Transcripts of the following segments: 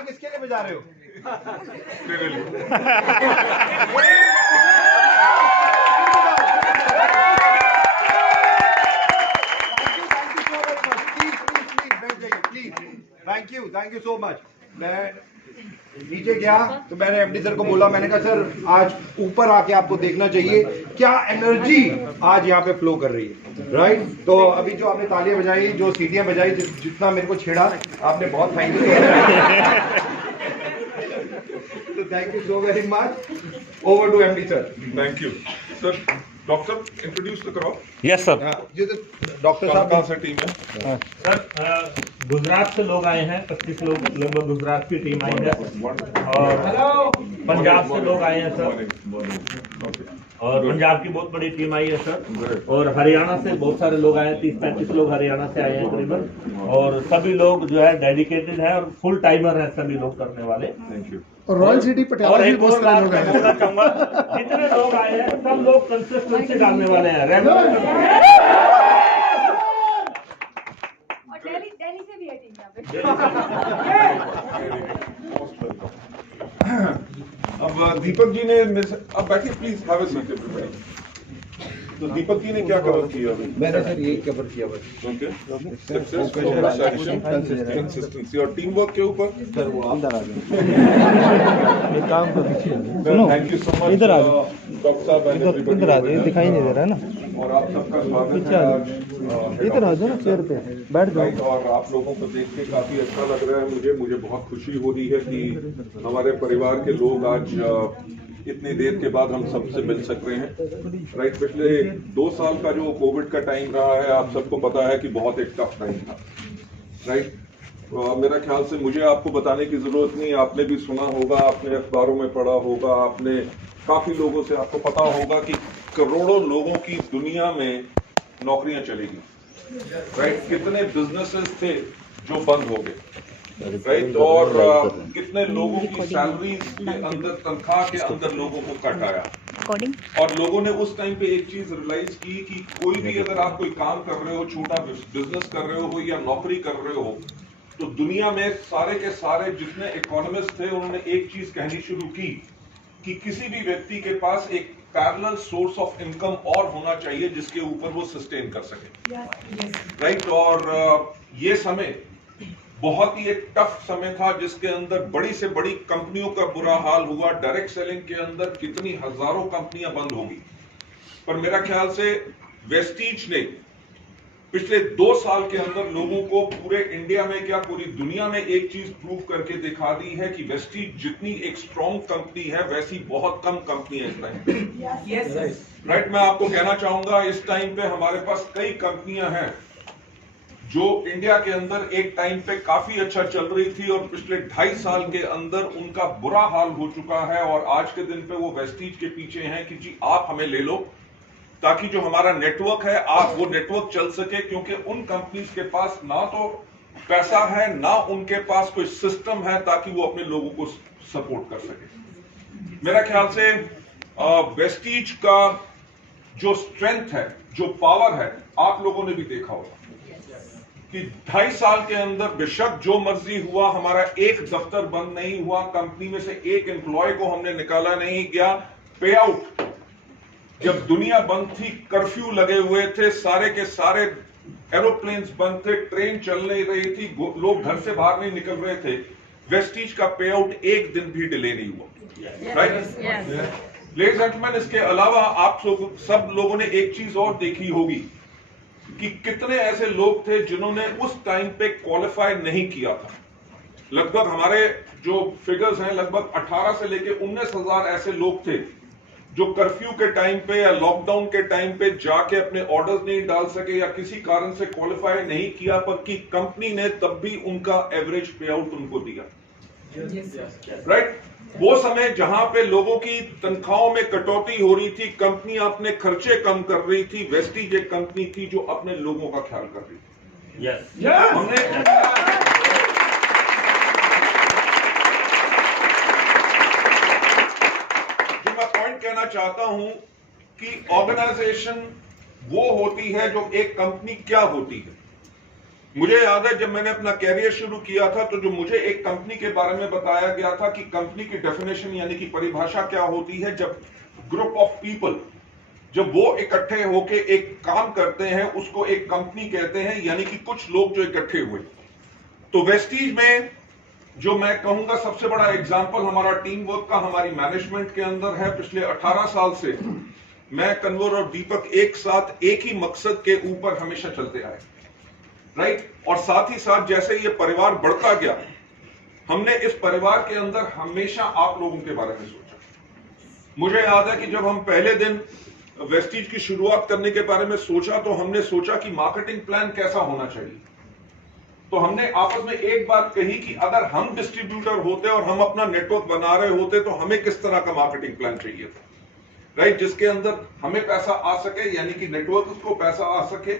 तालियां किसके लिए बजा रहे हो? Thank you so much. मैं नीचे गया तो मैंने एमडी सर को बोला, मैंने कहा सर आज ऊपर आके आपको देखना चाहिए क्या एनर्जी आज यहाँ पे फ्लो कर रही है, राइट? तो अभी जो आपने तालियां बजाई, जो सीटियां बजाई, जितना मेरे को छेड़ा आपने, बहुत थैंक यू। तो thank you so very much. Over to MD sir. Thank you sir. Doctor introduce तो करो। Yes sir. जी तो डॉक्टर साहब कहाँ से टीम है? सर गुजरात से लोग आए हैं, 25 लोग लगभग गुजरात की टीम आई है, और पंजाब से लोग आए हैं सर, और पंजाब की बहुत बड़ी टीम आई है सर, और हरियाणा से बहुत सारे लोग आए हैं, 30-35 लोग हरियाणा से आए हैं करीबन, और सभी लोग जो है डेडिकेटेड है और फुल टाइमर है सभी लोग करने वाले। Thank you. और रॉयल सिटी पटियाला और भी एक बहुत और सारे बात लोग मैं आए बोलना हैं। चाहूंगा, जितने लोग आए हैं सब लोग कंसिस्टेंसी डालने वाले हैं, रेगुलर। और दिल्ली से भी है टीम यहाँ पे। अब दीपक जी ने अब बैठिए please, have a seat everybody. तो दीपक जी ने क्या कवर किया अभी? मैंने सर यही कवर किया बस। Okay, success, focus, action, consistency और टीम वर्क के ऊपर। सर वो अंदर आ गए। एक काम कर दीजिए, थैंक यू सो मच। इधर आ जाओ। डॉक्टर साहब इधर आ जाओ, दिखाई नहीं दे रहा है ना, और आप सबका स्वागत पीछे है आ आज। इधर आ जाओ ना, चेयर पे बैठ राइट, जाओ। और आप लोगों को देख के काफी अच्छा लग रहा है मुझे बहुत खुशी हो रही है कि हमारे परिवार के लोग आज इतनी देर के बाद हम सबसे मिल सक रहे हैं। राइट, पिछले 2 साल का जो कोविड का टाइम रहा है, आप सबको पता है कि बहुत एक टफ टाइम था। राइट, मेरा ख्याल से मुझे आपको बताने की जरूरत नहीं, आपने भी सुना होगा, आपने अखबारों में पढ़ा होगा, आपने काफी लोगों से आपको पता होगा कि करोड़ों लोगों की दुनिया में नौकरियां चली गई। राइट, कितने बिजनेसेस थे जो बंद हो गए। राइट, और कितने लोगों की सैलरीज के अंदर, तनख्वाह के अंदर लोगों को कट आया। और लोगों ने उस टाइम पे एक चीज रियलाइज की कि कोई भी अगर आप कोई काम कर रहे हो, छोटा बिजनेस कर रहे हो या नौकरी कर रहे हो, तो दुनिया में सारे के सारे जितने इकोनॉमिस्ट थे उन्होंने एक चीज कहनी शुरू की कि किसी भी व्यक्ति के पास एक पैरेलल सोर्स ऑफ इनकम और होना चाहिए जिसके ऊपर वो सस्टेन कर सके। राइट, और ये समय बहुत ही एक टफ समय था जिसके अंदर बड़ी से बड़ी कंपनियों का बुरा हाल हुआ। डायरेक्ट सेलिंग के अंदर कितनी हजारों कंपनियां बंद होगी, पर मेरा ख्याल से वेस्टीज ने पिछले 2 साल के अंदर लोगों को पूरे इंडिया में क्या पूरी दुनिया में एक चीज प्रूव करके दिखा दी है कि वेस्टीज जितनी एक स्ट्रॉन्ग कंपनी है वैसी बहुत कम कंपनी है इस टाइम। राइट, मैं आपको कहना चाहूंगा इस टाइम पे हमारे पास कई कंपनियां हैं जो इंडिया के अंदर एक टाइम पे काफी अच्छा चल रही थी और पिछले 2.5 साल के अंदर उनका बुरा हाल हो चुका है, और आज के दिन पे वो वेस्टीज के पीछे हैं कि जी आप हमें ले लो ताकि जो हमारा नेटवर्क है आप वो नेटवर्क चल सके, क्योंकि उन कंपनीज के पास ना तो पैसा है ना उनके पास कोई सिस्टम है ताकि वो अपने लोगों को सपोर्ट कर सके। मेरा ख्याल से वेस्टीज का जो स्ट्रेंथ है, जो पावर है, आप लोगों ने भी देखा होगा कि 2.5 साल के अंदर बेशक जो मर्जी हुआ, हमारा एक दफ्तर बंद नहीं हुआ, कंपनी में से एक एम्प्लॉय को हमने निकाला नहीं गया। पे आउट, जब दुनिया बंद थी, कर्फ्यू लगे हुए थे, सारे के सारे एरोप्लेन्स बंद थे, ट्रेन चल नहीं रही थी, लोग घर से बाहर नहीं निकल रहे थे, वेस्टीज का पे आउट एक दिन भी डिले नहीं हुआ। राइट लेडीज एंड जेंटलमैन, इसके अलावा आप सब लोगों ने एक चीज और देखी होगी कि कितने ऐसे लोग थे जिन्होंने उस टाइम पे क्वालिफाई नहीं किया था। लगभग हमारे जो फिगर्स हैं, लगभग 18 से लेके 19,000 ऐसे लोग थे जो कर्फ्यू के टाइम पे या लॉकडाउन के टाइम पे जाके अपने ऑर्डर्स नहीं डाल सके या किसी कारण से क्वालिफाई नहीं किया, पर की कंपनी ने तब भी उनका एवरेज पे आउट उनको दिया। राइट, वो समय जहां पे लोगों की तनख्वाहों में कटौती हो रही थी, कंपनी अपने खर्चे कम कर रही थी, वेस्टीज एक कंपनी थी जो अपने लोगों का ख्याल कर रही थी। हमने जो मैं पॉइंट कहना चाहता हूं कि ऑर्गेनाइजेशन वो होती है जो एक कंपनी क्या होती है। मुझे याद है जब मैंने अपना कैरियर शुरू किया था तो जो मुझे एक कंपनी के बारे में बताया गया था कि कंपनी की डेफिनेशन यानी कि परिभाषा क्या होती है, जब ग्रुप ऑफ पीपल जब वो इकट्ठे होके एक काम करते हैं उसको एक कंपनी कहते हैं, यानी कि कुछ लोग जो इकट्ठे हुए। तो वेस्टीज में जो मैं कहूंगा सबसे बड़ा एग्जांपल हमारा टीम वर्क का हमारी मैनेजमेंट के अंदर है। पिछले 18 साल से मैं, कन्वर और दीपक एक साथ एक ही मकसद के ऊपर हमेशा चलते आए, राइट। और साथ ही साथ जैसे ये परिवार बढ़ता गया, हमने इस परिवार के अंदर हमेशा आप लोगों के बारे में सोचा। मुझे याद है कि जब हम पहले दिन वेस्टीज की शुरुआत करने के बारे में सोचा तो हमने सोचा कि मार्केटिंग प्लान कैसा होना चाहिए। तो हमने आपस में एक बात कही कि अगर हम डिस्ट्रीब्यूटर होते और हम अपना नेटवर्क बना रहे होते तो हमें किस तरह का मार्केटिंग प्लान चाहिए था, राइट, जिसके अंदर हमें पैसा आ सके, यानी कि नेटवर्क को पैसा आ सके,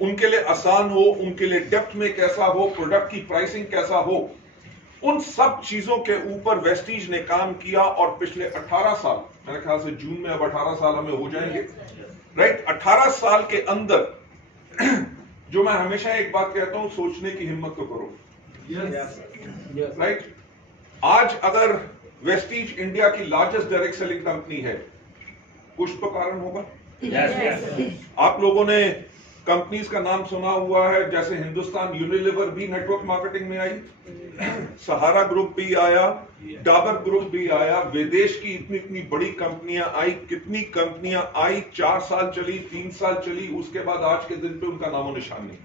उनके लिए आसान हो, उनके लिए डेप्थ में कैसा हो, प्रोडक्ट की प्राइसिंग कैसा हो, उन सब चीजों के ऊपर वेस्टीज ने काम किया। और पिछले 18 साल, मेरे ख्याल से जून में अब 18 साल हमें हो जाएंगे, राइट। 18 साल के अंदर जो मैं हमेशा एक बात कहता हूं, सोचने की हिम्मत तो करो, राइट। आज अगर वेस्टीज इंडिया की लार्जेस्ट डायरेक्ट सेलिंग कंपनी है, कुछ तो कारण होगा। आप लोगों ने कंपनीज का नाम सुना हुआ है, जैसे हिंदुस्तान यूनिलीवर भी नेटवर्क मार्केटिंग में आई, सहारा ग्रुप भी आया, डाबर ग्रुप भी आया, विदेश की इतनी इतनी बड़ी कंपनियां आई, कितनी कंपनियां आई, 4 साल चली, 3 साल चली, उसके बाद आज के दिन पे उनका नामो निशान नहीं,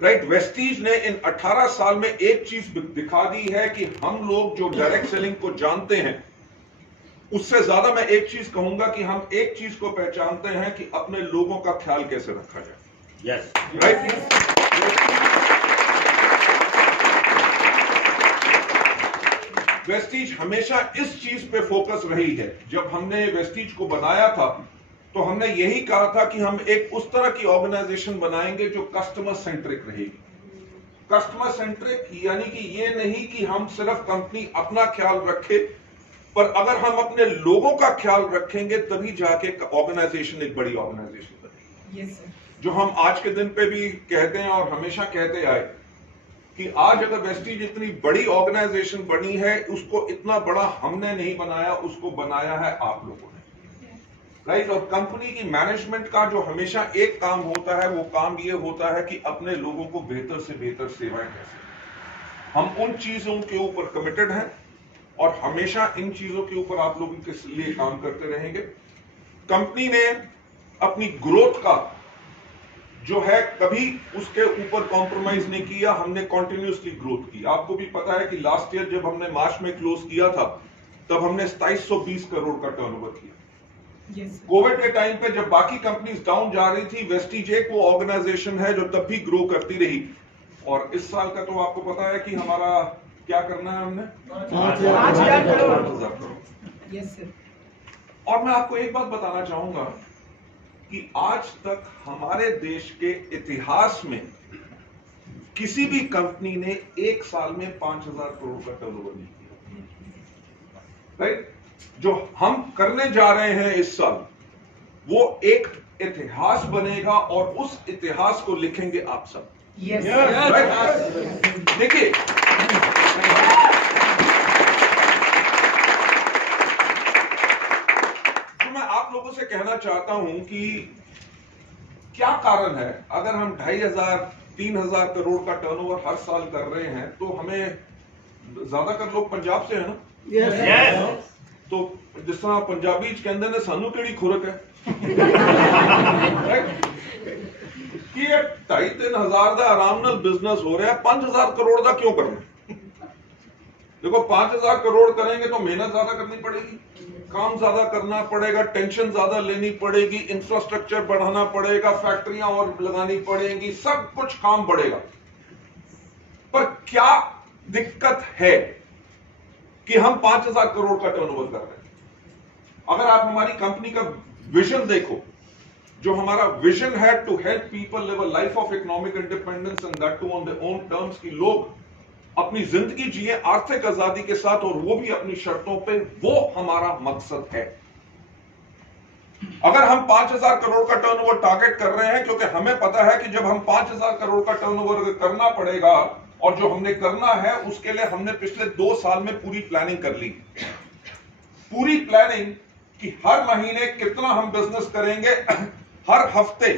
राइट। वेस्टीज ने इन 18 साल में एक चीज दिखा दी है कि हम लोग जो डायरेक्ट सेलिंग को जानते हैं, उससे ज्यादा मैं एक चीज कहूंगा कि हम एक चीज को पहचानते हैं कि अपने लोगों का ख्याल कैसे रखा जाए, यस, राइट। वेस्टीज हमेशा इस चीज पे फोकस रही है। जब हमने वेस्टीज को बनाया था तो हमने यही कहा था कि हम एक उस तरह की ऑर्गेनाइजेशन बनाएंगे जो कस्टमर सेंट्रिक रहेगी। कस्टमर सेंट्रिक यानी कि ये नहीं कि हम सिर्फ कंपनी अपना ख्याल रखे, पर अगर हम अपने लोगों का ख्याल रखेंगे तभी जाके ऑर्गेनाइजेशन एक बड़ी ऑर्गेनाइजेशन बनेगी। जो हम आज के दिन पे भी कहते हैं और हमेशा कहते आए कि आज अगर वेस्टीज इतनी बड़ी ऑर्गेनाइजेशन बनी है, उसको इतना बड़ा हमने नहीं बनाया, उसको बनाया है आप लोगों ने, राइट। और कंपनी की मैनेजमेंट का जो हमेशा एक काम होता है, वो काम ये होता है कि अपने लोगों को बेहतर से बेहतर सेवाएं कैसे। हम उन चीजों के ऊपर कमिटेड हैं और हमेशा इन चीजों के ऊपर आप लोगों के लिए काम करते रहेंगे। कंपनी ने अपनी ग्रोथ का जो है कभी उसके ऊपर कॉम्प्रोमाइज नहीं किया, हमने कॉन्टिन्यूसली ग्रोथ की। आपको भी पता है कि लास्ट ईयर जब हमने मार्च में क्लोज किया था तब हमने 2720 करोड़ का टर्नओवर किया। कोविड के टाइम पे जब बाकी कंपनीज डाउन जा रही थी, वेस्टीज एक वो ऑर्गेनाइजेशन है जो तब भी ग्रो करती रही। और इस साल का तो आपको पता है कि हमारा क्या करना है, हमने 5,000 करोड़। और मैं आपको एक बात बताना चाहूंगा कि आज तक हमारे देश के इतिहास में किसी भी कंपनी ने एक साल में 5,000 करोड़ का टर्नओवर नहीं किया, राइट। जो हम करने जा रहे हैं इस साल, वो एक इतिहास बनेगा और उस इतिहास को लिखेंगे आप सब। देखिए, तो मैं आप लोगों से कहना चाहता हूं कि क्या कारण है, अगर हम 2,500-3,000 करोड़ का टर्नओवर हर साल कर रहे हैं तो हमें ज्यादातर लोग पंजाब से है ना, yes. तो जिस तरह पंजाबी कहते ने सानू केड़ी खुरक है कि 2,500-3,000 का आराम नाल बिजनेस हो रहा है, 5,000 करोड़ का क्यों करना। देखो 5,000 करोड़ करेंगे तो मेहनत ज्यादा करनी पड़ेगी, काम ज्यादा करना पड़ेगा, टेंशन ज्यादा लेनी पड़ेगी, इंफ्रास्ट्रक्चर बढ़ाना पड़ेगा, फैक्ट्रियां और लगानी पड़ेंगी, सब कुछ काम बढ़ेगा। पर क्या दिक्कत है कि हम 5,000 करोड़ का टर्नओवर कर रहे हैं। अगर आप हमारी कंपनी का विजन देखो, जो हमारा विजन है to help people live a life of economic independence and that too on their own terms, की लोग अपनी जिंदगी जिए आर्थिक आजादी के साथ और वो भी अपनी शर्तों पे, वो हमारा मकसद है। अगर हम 5,000 करोड़ का टर्नओवर टारगेट कर रहे हैं, क्योंकि हमें पता है कि जब हम 5,000 करोड़ का टर्नओवर करना पड़ेगा, और जो हमने करना है उसके लिए हमने पिछले 2 साल में पूरी प्लानिंग कर ली। पूरी प्लानिंग कि हर महीने कितना हम बिजनेस करेंगे, हर हफ्ते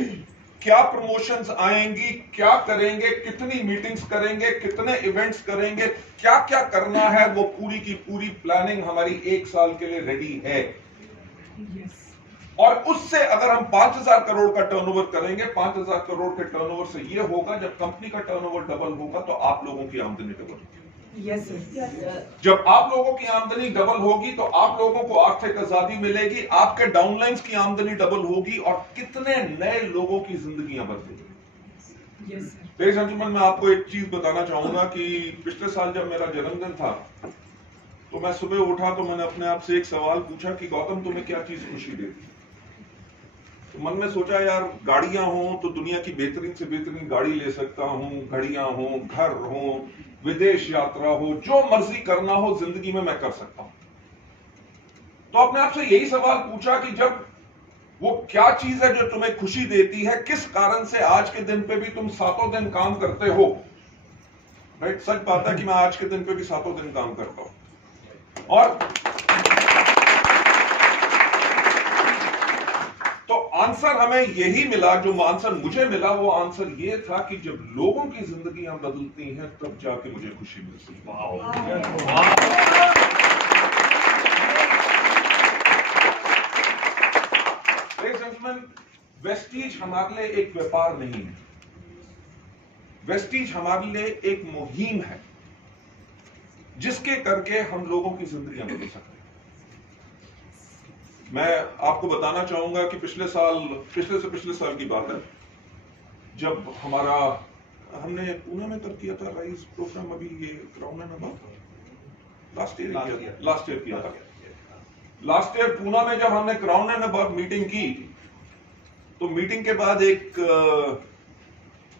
क्या प्रमोशंस आएंगी, क्या करेंगे, कितनी मीटिंग्स करेंगे, कितने इवेंट्स करेंगे, क्या क्या करना है, वो पूरी की पूरी प्लानिंग हमारी 1 साल के लिए रेडी है। और उससे अगर हम 5,000 करोड़ का टर्नओवर करेंगे, 5,000 करोड़ के टर्नओवर से ये होगा, जब कंपनी का टर्नओवर डबल होगा तो आप लोगों की आमदनी डबल होगी। Yes, sir. जब आप लोगों की आमदनी डबल होगी तो आप लोगों को आर्थिक आजादी मिलेगी, आपके डाउनलाइंस की आमदनी डबल होगी, और कितने नए लोगों की जिंदगियां बदलेंगी। Yes, sir. Ladies and gentleman, मैं आपको एक चीज बताना चाहूंगा कि पिछले साल जब मेरा जन्मदिन था तो मैं सुबह उठा तो मैंने अपने आप से एक सवाल पूछा कि गौतम, तुम्हें क्या चीज खुशी देती? तो मन में सोचा, यार गाड़ियां हो तो दुनिया की बेहतरीन से बेहतरीन गाड़ी ले सकता हूं, घड़ियां हो, घर हो, विदेश यात्रा हो, जो मर्जी करना हो जिंदगी में मैं कर सकता हूं। तो अपने आप से यही सवाल पूछा कि जब वो क्या चीज है जो तुम्हें खुशी देती है, किस कारण से आज के दिन पे भी तुम 7 दिन काम करते हो। राइट, सच बात है कि मैं आज के दिन पे भी 7 दिन काम करता हूं। और तो आंसर हमें यही मिला, जो आंसर मुझे मिला वो आंसर ये था कि जब लोगों की जिंदगियां बदलती हैं तब जाके मुझे खुशी मिलती है। वेस्टीज हमारे लिए एक व्यापार नहीं है, वेस्टीज हमारे लिए एक मुहिम है जिसके करके हम लोगों की जिंदगियां बदल सकते हैं। मैं आपको बताना चाहूंगा कि पिछले साल की बात है, जब हमने पुणे में कब किया था राइज प्रोग्राम, अभी ये crown and above last year किया था। लास्ट ईयर पुणे में जब हमने क्राउन एंड अबव मीटिंग की तो मीटिंग के बाद एक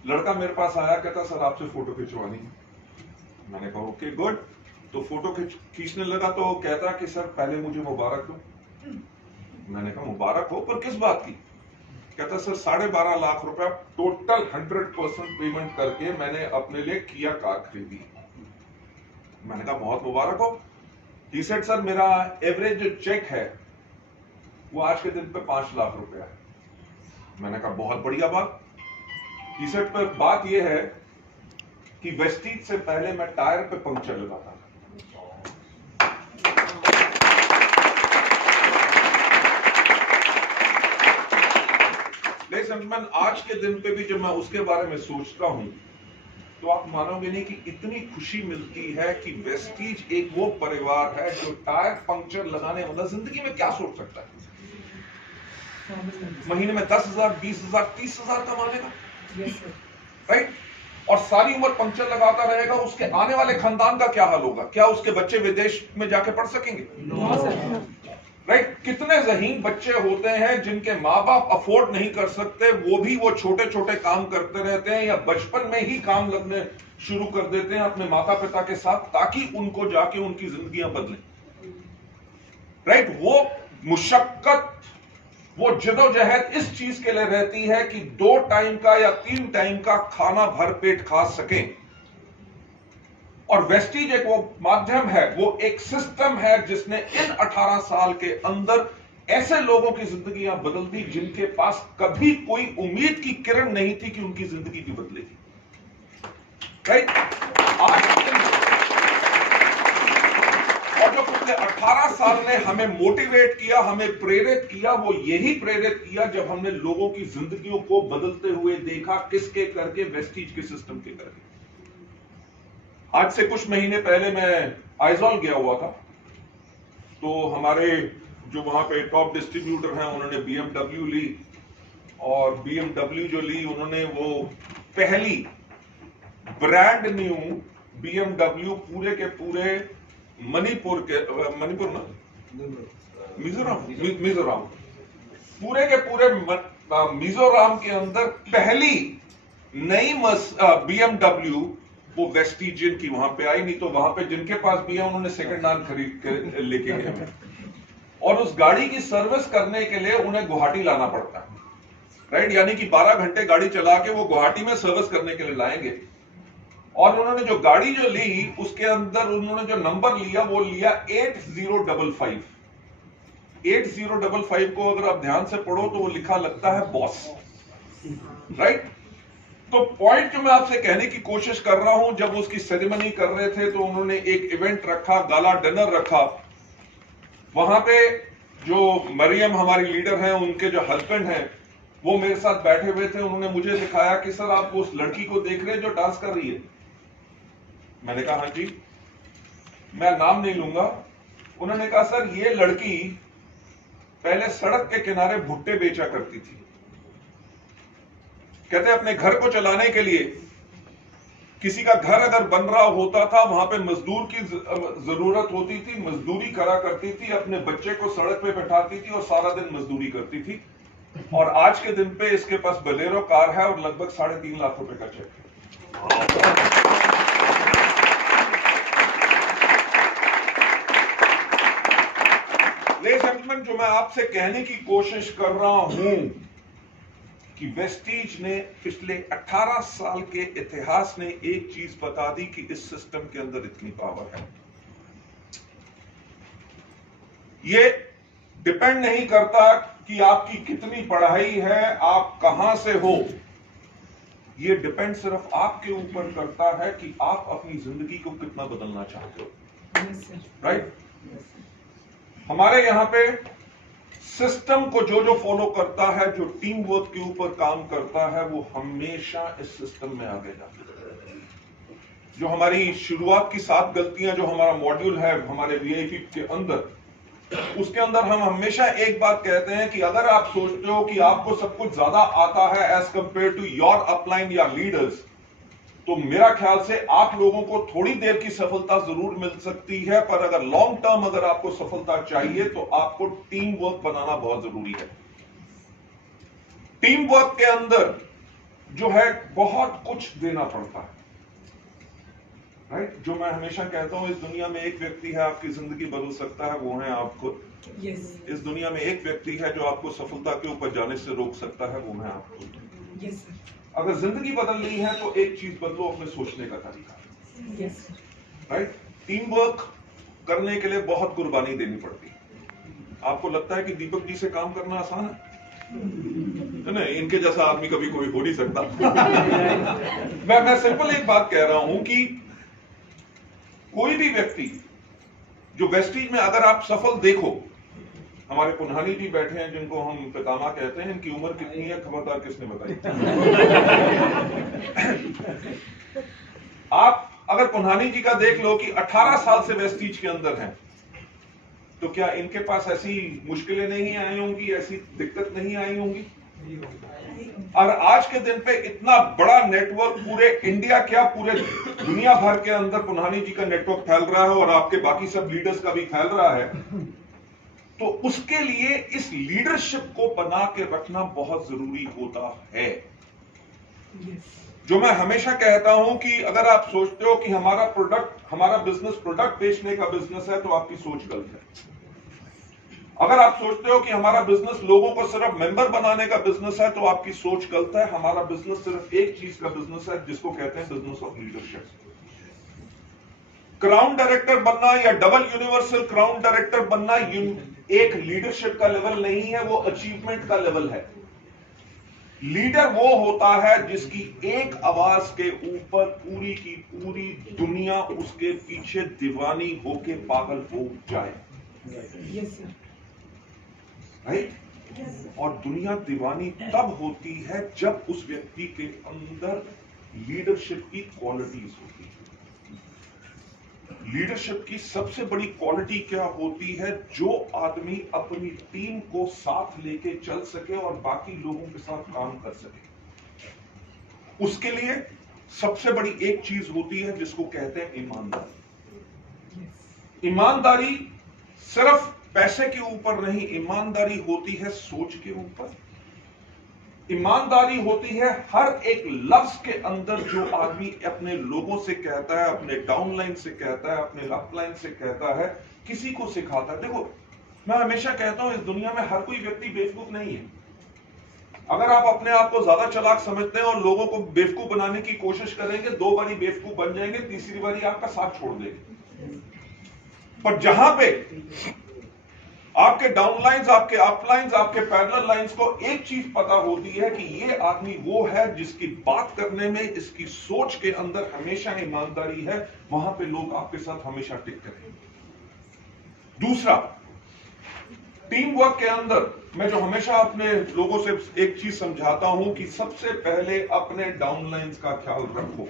लड़का मेरे पास आया, कहता सर आपसे फोटो खिंचवानी है। मैंने कहा ओके गुड। तो फोटो खींचने लगा तो कहता कि सर पहले मुझे मुबारक दो। मैंने कहा मुबारक हो, पर किस बात की? कहता सर 12.5 लाख रुपया टोटल 100% पेमेंट करके मैंने अपने लिए किया कार खरीदी। मैंने कहा बहुत मुबारक हो। ही सेड सर मेरा एवरेज जो चेक है वो आज के दिन पे 5 लाख रुपया है। मैंने कहा बहुत बढ़िया बात। ही सेड पर बात यह है कि वेस्टीज से पहले मैं टायर पे पंक्चर लगाता था। आज के दिन पे भी जब मैं उसके बारे में सोचता हूं तो आप मानोगे नहीं कि इतनी खुशी मिलती है कि वेस्टीज एक वो परिवार है जो टायर पंक्चर लगाने वाला जिंदगी में क्या सोच सकता है, महीने में 10,000, 20,000, 30,000 कमाने का। Yes, sir. राइट, और सारी उम्र पंक्चर लगाता रहेगा, उसके आने वाले खानदान का क्या हाल होगा? क्या उसके बच्चे विदेश में जाके पढ़ सकेंगे? No, sir. राइट, कितने ज़हीन बच्चे होते हैं जिनके माँ बाप अफोर्ड नहीं कर सकते, वो भी वो छोटे छोटे काम करते रहते हैं या बचपन में ही काम लगने शुरू कर देते हैं अपने माता पिता के साथ, ताकि उनको जाके उनकी जिंदगियां बदलें। राइट, वो मुशक्कत, वो जदोजहद इस चीज के लिए रहती है कि 2 टाइम का या 3 टाइम का खाना भर पेट खा सकें। और वेस्टीज एक वो माध्यम है, वो एक सिस्टम है जिसने इन 18 साल के अंदर ऐसे लोगों की जिंदगियां बदल दी जिनके पास कभी कोई उम्मीद की किरण नहीं थी कि उनकी जिंदगी भी बदलेगी। राइट, और जो पिछले 18 साल ने हमें मोटिवेट किया, हमें प्रेरित किया, वो यही प्रेरित किया जब हमने लोगों की जिंदगियों को बदलते हुए देखा। किसके करके? वेस्टीज के सिस्टम के करके। आज से कुछ महीने पहले मैं आइजॉल गया हुआ था, तो हमारे जो वहां पे टॉप डिस्ट्रीब्यूटर हैं उन्होंने BMW ली, और BMW जो ली उन्होंने वो पहली ब्रांड न्यू BMW पूरे के पूरे मिजोरम पूरे के पूरे मिजोरम के अंदर पहली नई BMW वो वेस्टीजियन की वहां पे आई। नहीं तो वहां पे जिनके पास भी है उन्होंने सेकंड हैंड खरीद के लेके गए। और उस गाड़ी की सर्विस करने के लिए उन्हें गुवाहाटी लाना पड़ता है, राइट। यानी कि 12 घंटे गाड़ी चला के वो गुवाहाटी में सर्विस करने के लिए लाएंगे। और उन्होंने जो गाड़ी जो ली उसके अंदर उन्होंने जो नंबर लिया वो लिया 8055। 8055 को अगर आप ध्यान से पढ़ो तो वो लिखा लगता है बॉस, राइट। तो पॉइंट जो मैं आपसे कहने की कोशिश कर रहा हूं, जब उसकी सेरेमनी कर रहे थे तो उन्होंने एक इवेंट रखा, गाला डिनर रखा। वहां पे जो मरियम हमारी लीडर हैं, उनके जो हस्बैंड हैं, वो मेरे साथ बैठे हुए थे। उन्होंने मुझे दिखाया कि सर आप उस लड़की को देख रहे हैं जो डांस कर रही है। मैंने कहा हाँ जी, मैं नाम नहीं लूंगा। उन्होंने कहा सर ये लड़की पहले सड़क के किनारे भुट्टे बेचा करती थी। कहते अपने घर को चलाने के लिए किसी का घर अगर बन रहा होता था, वहां पे मजदूर की जरूरत होती थी, मजदूरी करा करती थी, अपने बच्चे को सड़क पे बैठाती थी और सारा दिन मजदूरी करती थी। और आज के दिन पे इसके पास बलेरो कार है और लगभग 3.5 लाख रुपए का चेक है। जो मैं आपसे कहने की कोशिश कर रहा हूं कि वेस्टीज ने पिछले 18 साल के इतिहास ने एक चीज बता दी कि इस सिस्टम के अंदर इतनी पावर है। ये डिपेंड नहीं करता कि आपकी कितनी पढ़ाई है, आप कहां से हो। ये डिपेंड सिर्फ आपके ऊपर करता है कि आप अपनी जिंदगी को कितना बदलना चाहते हो, राइट। हमारे यहां पे सिस्टम को जो फॉलो करता है, जो टीम वर्क के ऊपर काम करता है, वो हमेशा इस सिस्टम में आगे जाता है। जो हमारी शुरुआत की 7 गलतियां, जो हमारा मॉड्यूल है हमारे वीआईपी के अंदर, उसके अंदर हम हमेशा एक बात कहते हैं कि अगर आप सोचते हो कि आपको सब कुछ ज्यादा आता है as compare to your upline या लीडर्स, तो मेरा ख्याल से आप लोगों को थोड़ी देर की सफलता जरूर मिल सकती है, पर अगर लॉन्ग टर्म अगर आपको सफलता चाहिए तो आपको टीम वर्क बनाना बहुत जरूरी है। टीम वर्क के अंदर जो है बहुत कुछ देना पड़ता है, राइट। जो मैं हमेशा कहता हूं, इस दुनिया में एक व्यक्ति है आपकी जिंदगी बदल सकता है, वो है आप खुद। इस दुनिया में एक व्यक्ति है जो आपको सफलता के ऊपर जाने से रोक सकता है, वो है आप खुद। अगर जिंदगी बदलनी है तो एक चीज बदलो, अपने सोचने का तरीका, राइट। टीम वर्क करने के लिए बहुत कुर्बानी देनी पड़ती है। आपको लगता है कि दीपक जी से काम करना आसान है? नहीं, इनके जैसा आदमी कभी कोई हो नहीं सकता। मैं सिंपल एक बात कह रहा हूं कि कोई भी व्यक्ति जो वेस्टीज में, अगर आप सफल देखो, हमारे पुन्हानी जी बैठे हैं जिनको हम पितामा कहते हैं, इनकी उम्र कितनी है खबरदार किसने बताई? आप अगर पुन्हानी जी का देख लो कि 18 साल से वेस्टीज के अंदर हैं, तो क्या इनके पास ऐसी मुश्किलें नहीं आई होंगी, ऐसी दिक्कत नहीं आई होंगी? और आज के दिन पे इतना बड़ा नेटवर्क पूरे इंडिया, क्या पूरे दुनिया भर के अंदर पुन्हानी जी का नेटवर्क फैल रहा है और आपके बाकी सब लीडर्स का भी फैल रहा है। तो उसके लिए इस लीडरशिप को बना के रखना बहुत जरूरी होता है। जो मैं हमेशा कहता हूं कि अगर आप सोचते हो कि हमारा बिजनेस प्रोडक्ट बेचने का बिजनेस है, तो आपकी सोच गलत है। अगर आप सोचते हो कि हमारा बिजनेस लोगों को सिर्फ मेंबर बनाने का बिजनेस है, तो आपकी सोच गलत है। हमारा बिजनेस सिर्फ एक चीज का बिजनेस है, जिसको कहते हैं business of leadership. Crown director बनना या डबल यूनिवर्सल क्राउन डायरेक्टर बनना एक लीडरशिप का लेवल नहीं है, वो अचीवमेंट का लेवल है। लीडर वो होता है जिसकी एक आवाज के ऊपर पूरी की पूरी दुनिया उसके पीछे दीवानी होके पागल हो जाए, राइट। और दुनिया दीवानी तब होती है जब उस व्यक्ति के अंदर लीडरशिप की क्वालिटीज होती है। लीडरशिप की सबसे बड़ी क्वालिटी क्या होती है? जो आदमी अपनी टीम को साथ लेके चल सके और बाकी लोगों के साथ काम कर सके। उसके लिए सबसे बड़ी एक चीज होती है जिसको कहते हैं ईमानदारी। ईमानदारी सिर्फ पैसे के ऊपर नहीं, ईमानदारी होती है सोच के ऊपर। ईमानदारी होती है हर एक लफ्ज के अंदर। जो आदमी अपने लोगों से कहता है, अपने डाउनलाइन से कहता है, अपने अपलाइन से कहता है, किसी को सिखाता है। देखो, मैं हमेशा कहता हूं इस दुनिया में हर कोई व्यक्ति बेवकूफ नहीं है। अगर आप अपने आप को ज्यादा चालाक समझते हैं और लोगों को बेवकूफ बनाने की कोशिश करेंगे, 2 बारी बेवकूफ बन जाएंगे, तीसरी बारी आपका साथ छोड़ देंगे। पर जहां पे आपके डाउनलाइंस, आपके अपलाइंस, आपके पैरेलल लाइंस को एक चीज पता होती है कि ये आदमी वो है जिसकी बात करने में, इसकी सोच के अंदर हमेशा ईमानदारी है, वहां पे लोग आपके साथ हमेशा टिकते रहेंगे। दूसरा, टीम वर्क के अंदर मैं जो हमेशा अपने लोगों से एक चीज समझाता हूं कि सबसे पहले अपने डाउनलाइंस का ख्याल रखो।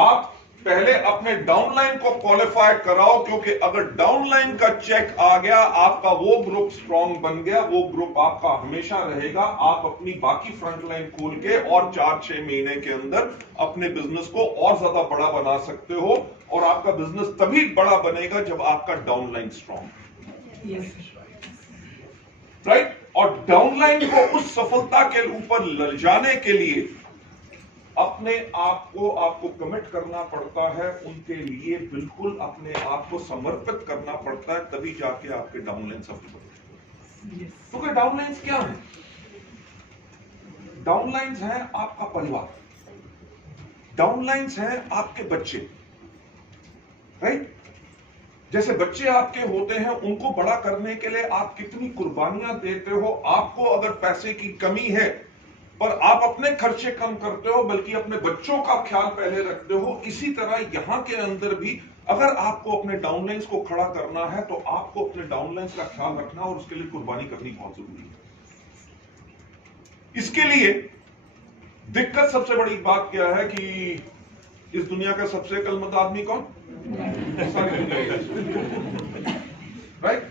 आप पहले अपने डाउनलाइन को क्वालिफाई कराओ, क्योंकि अगर डाउनलाइन का चेक आ गया, आपका वो ग्रुप स्ट्रांग बन गया, वो ग्रुप आपका हमेशा रहेगा। आप अपनी बाकी फ्रंट लाइन खोल के और 4-6 महीने के अंदर अपने बिजनेस को और ज्यादा बड़ा बना सकते हो, और आपका बिजनेस तभी बड़ा बनेगा जब आपका डाउनलाइन स्ट्रांग, राइट। और डाउनलाइन को उस सफलता के ऊपर ले जाने के लिए अपने आप को आपको कमिट करना पड़ता है, उनके लिए बिल्कुल अपने आप को समर्पित करना पड़ता है, तभी जाके आपके डाउनलाइन सफल होते हैं। क्योंकि डाउनलाइंस क्या है? डाउनलाइंस है आपका परिवार, डाउनलाइंस है आपके बच्चे, राइट। जैसे बच्चे आपके होते हैं, उनको बड़ा करने के लिए आप कितनी कुर्बानियां देते हो। आपको अगर पैसे की कमी है पर आप अपने खर्चे कम करते हो, बल्कि अपने बच्चों का ख्याल पहले रखते हो। इसी तरह यहां के अंदर भी अगर आपको अपने डाउनलाइंस को खड़ा करना है तो आपको अपने डाउनलाइंस का ख्याल रखना और उसके लिए कुर्बानी करनी बहुत जरूरी है। इसके लिए दिक्कत सबसे बड़ी बात क्या है कि इस दुनिया का सबसे अक्लमंद आदमी कौन? राइट।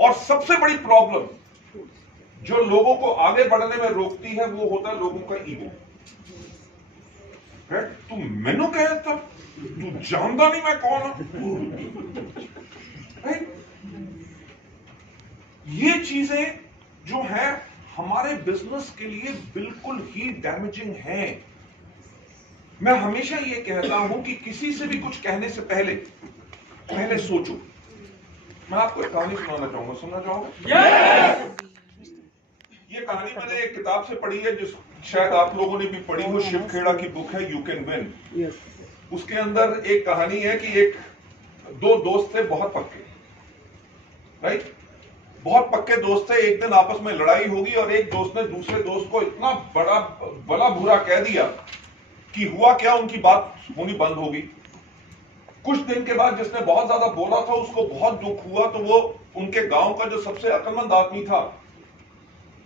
और सबसे बड़ी प्रॉब्लम जो लोगों को आगे बढ़ने में रोकती है वो होता है लोगों का ईगो। तू मैनू कहता, तू जानता नहीं मैं कौन हूं। ये चीजें जो है हमारे बिजनेस के लिए बिल्कुल ही डैमेजिंग हैं। मैं हमेशा ये कहता हूं कि किसी से भी कुछ कहने से पहले सोचो। मैं आपको एक कहानी सुनाना चाहूंगा, सुनना चाहूंगा? yes! ये कहानी मैंने एक किताब से पढ़ी है, जिस शायद आप लोगों ने भी पढ़ी हो, शिव खेड़ा की बुक है यू कैन विन। उसके अंदर एक कहानी है कि दो दोस्त थे बहुत पक्के, राइट, बहुत पक्के दोस्त थे। एक दिन आपस में लड़ाई होगी और एक दोस्त ने दूसरे दोस्त को इतना बड़ा बुरा कह दिया कि हुआ क्या, उनकी बात होनी बंद होगी। कुछ दिन के बाद जिसने बहुत ज्यादा बोला था उसको बहुत दुख हुआ, तो वो उनके गांव का जो सबसे अक्लमंद आदमी था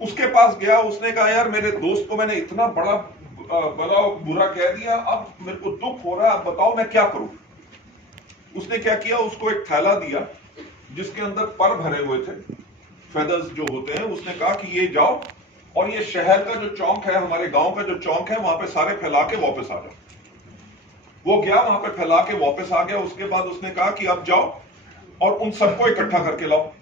उसके पास गया। उसने कहा यार मेरे दोस्त को मैंने इतना बड़ा बुरा कह दिया, अब मेरे को दुख हो रहा है, अब बताओ मैं क्या करूं। उसने क्या किया, उसको एक थैला दिया जिसके अंदर पर भरे हुए थे, फेदर्स जो होते हैं। उसने कहा कि ये जाओ और ये शहर का जो चौक है, हमारे गांव का जो चौक है, वहां पे सारे फैला के वापस आ जाओ। वो गया, वहां पे फैला के वापस आ गया। उसके बाद उसने कहा कि अब जाओ और उन सबको इकट्ठा करके लाओ।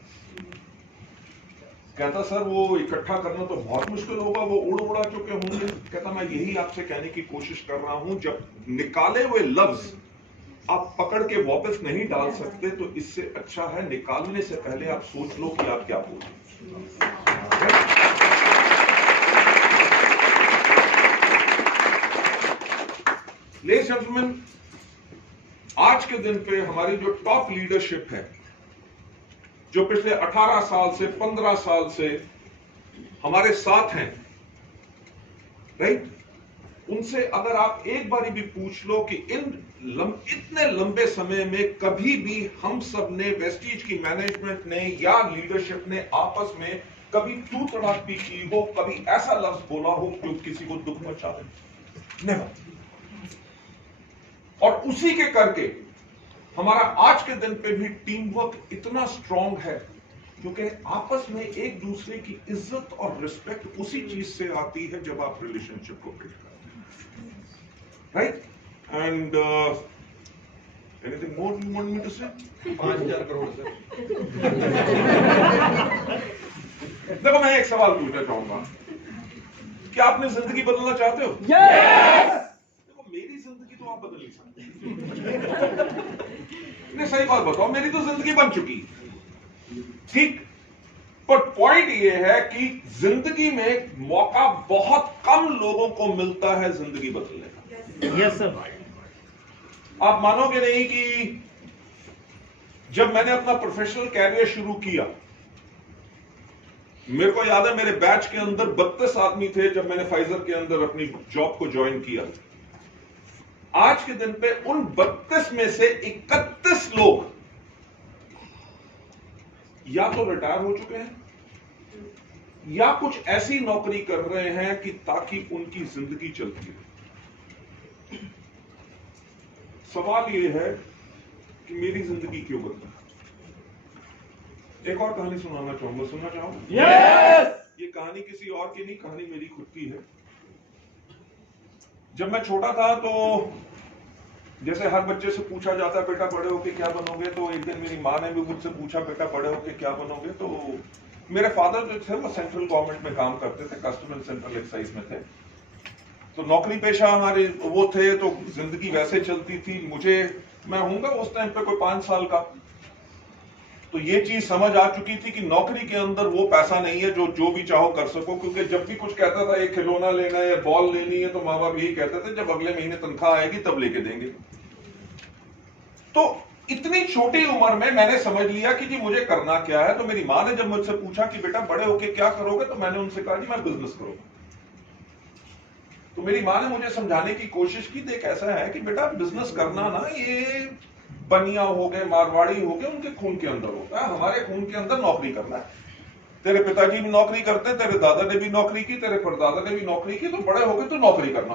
कहता सर वो इकट्ठा करना तो बहुत मुश्किल होगा, वो उड़ा चुके होंगे। कहता मैं यही आपसे कहने की कोशिश कर रहा हूं, जब निकाले हुए लफ्ज आप पकड़ के वापस नहीं डाल सकते तो इससे अच्छा है निकालने से पहले आप सोच लो कि आप क्या बोलोगे। लेडीज एंड जेंटलमैन, आज के दिन पे हमारी जो टॉप लीडरशिप है, जो पिछले 18 साल से 15 साल से हमारे साथ हैं, राइट, उनसे अगर आप एक बारी भी पूछ लो कि इतने लंबे समय में कभी भी हम सब ने, वेस्टीज की मैनेजमेंट ने या लीडरशिप ने आपस में कभी तू तड़ाक भी की हो, कभी ऐसा लफ्ज बोला हो जो किसी को दुख पहुंचा दे, नेवर। और उसी के करके हमारा आज के दिन पे भी टीम वर्क इतना स्ट्रांग है, क्योंकि आपस में एक दूसरे की इज्जत और रिस्पेक्ट उसी चीज से आती है जब आप रिलेशनशिप को बिल्ड करते हैं, right. And anything more you want me to say? 5000 crore sir. देखो मैं एक सवाल पूछना चाहूंगा, क्या आपने जिंदगी बदलना चाहते हो? yes! देखो मेरी जिंदगी तो आप बदल नहीं सकते। नहीं सही बात बताओ, मेरी तो जिंदगी बन चुकी, ठीक, पर पॉइंट ये है कि जिंदगी में मौका बहुत कम लोगों को मिलता है जिंदगी बदलने का। Yes sir. आप मानोगे नहीं कि जब मैंने अपना प्रोफेशनल कैरियर शुरू किया, मेरे को याद है मेरे बैच के अंदर 32 आदमी थे जब मैंने फाइजर के अंदर अपनी जॉब को ज्वाइन किया। आज के दिन पे उन 32 में से 31 लोग या तो रिटायर हो चुके हैं या कुछ ऐसी नौकरी कर रहे हैं कि ताकि उनकी जिंदगी चलती रहे। सवाल यह है कि मेरी जिंदगी क्यों बदला। एक और कहानी सुनाना चाहूंगा, सुनना चाहूंगा? यस। ये कहानी किसी और की नहीं, कहानी मेरी खुद की है। जब मैं छोटा था तो जैसे हर बच्चे से पूछा जाता बेटा बड़े होके क्या बनोगे, तो एक दिन मेरी माँ ने भी मुझसे पूछा बेटा बड़े होके क्या बनोगे। तो मेरे फादर जो थे वो सेंट्रल गवर्नमेंट में काम करते थे, कस्टम एंड सेंट्रल एक्साइज में थे, तो नौकरी पेशा हमारे वो थे, तो जिंदगी वैसे चलती थी। मैं होऊंगा उस टाइम पे कोई 5 साल का, तो ये चीज समझ आ चुकी थी कि नौकरी के अंदर वो पैसा नहीं है जो भी चाहो कर सको। क्योंकि जब भी कुछ कहता था एक खिलौना लेना है या बॉल लेनी है, तो माँ बाप यही कहते थे जब अगले महीने तनख्वाह आएगी तब लेके देंगे। तो इतनी छोटी उम्र में मैंने समझ लिया कि जी मुझे करना क्या है। तो मेरी माँ ने जब मुझसे पूछा कि बेटा बड़े होके क्या करोगे, तो मैंने उनसे कहा जी मैं बिजनेस करूंगा। तो मेरी माँ ने मुझे समझाने की कोशिश की, देख ऐसा है कि बेटा बिजनेस करना ना ये बनिया हो गए, मारवाड़ी हो गए, उनके खून के अंदर होता है। हमारे खून के अंदर नौकरी करना है। तेरे पिताजी भी नौकरी करते, तेरे दादा ने भी नौकरी की, तेरे परदादा ने भी नौकरी की, तो बड़े हो गए तो नौकरी करना,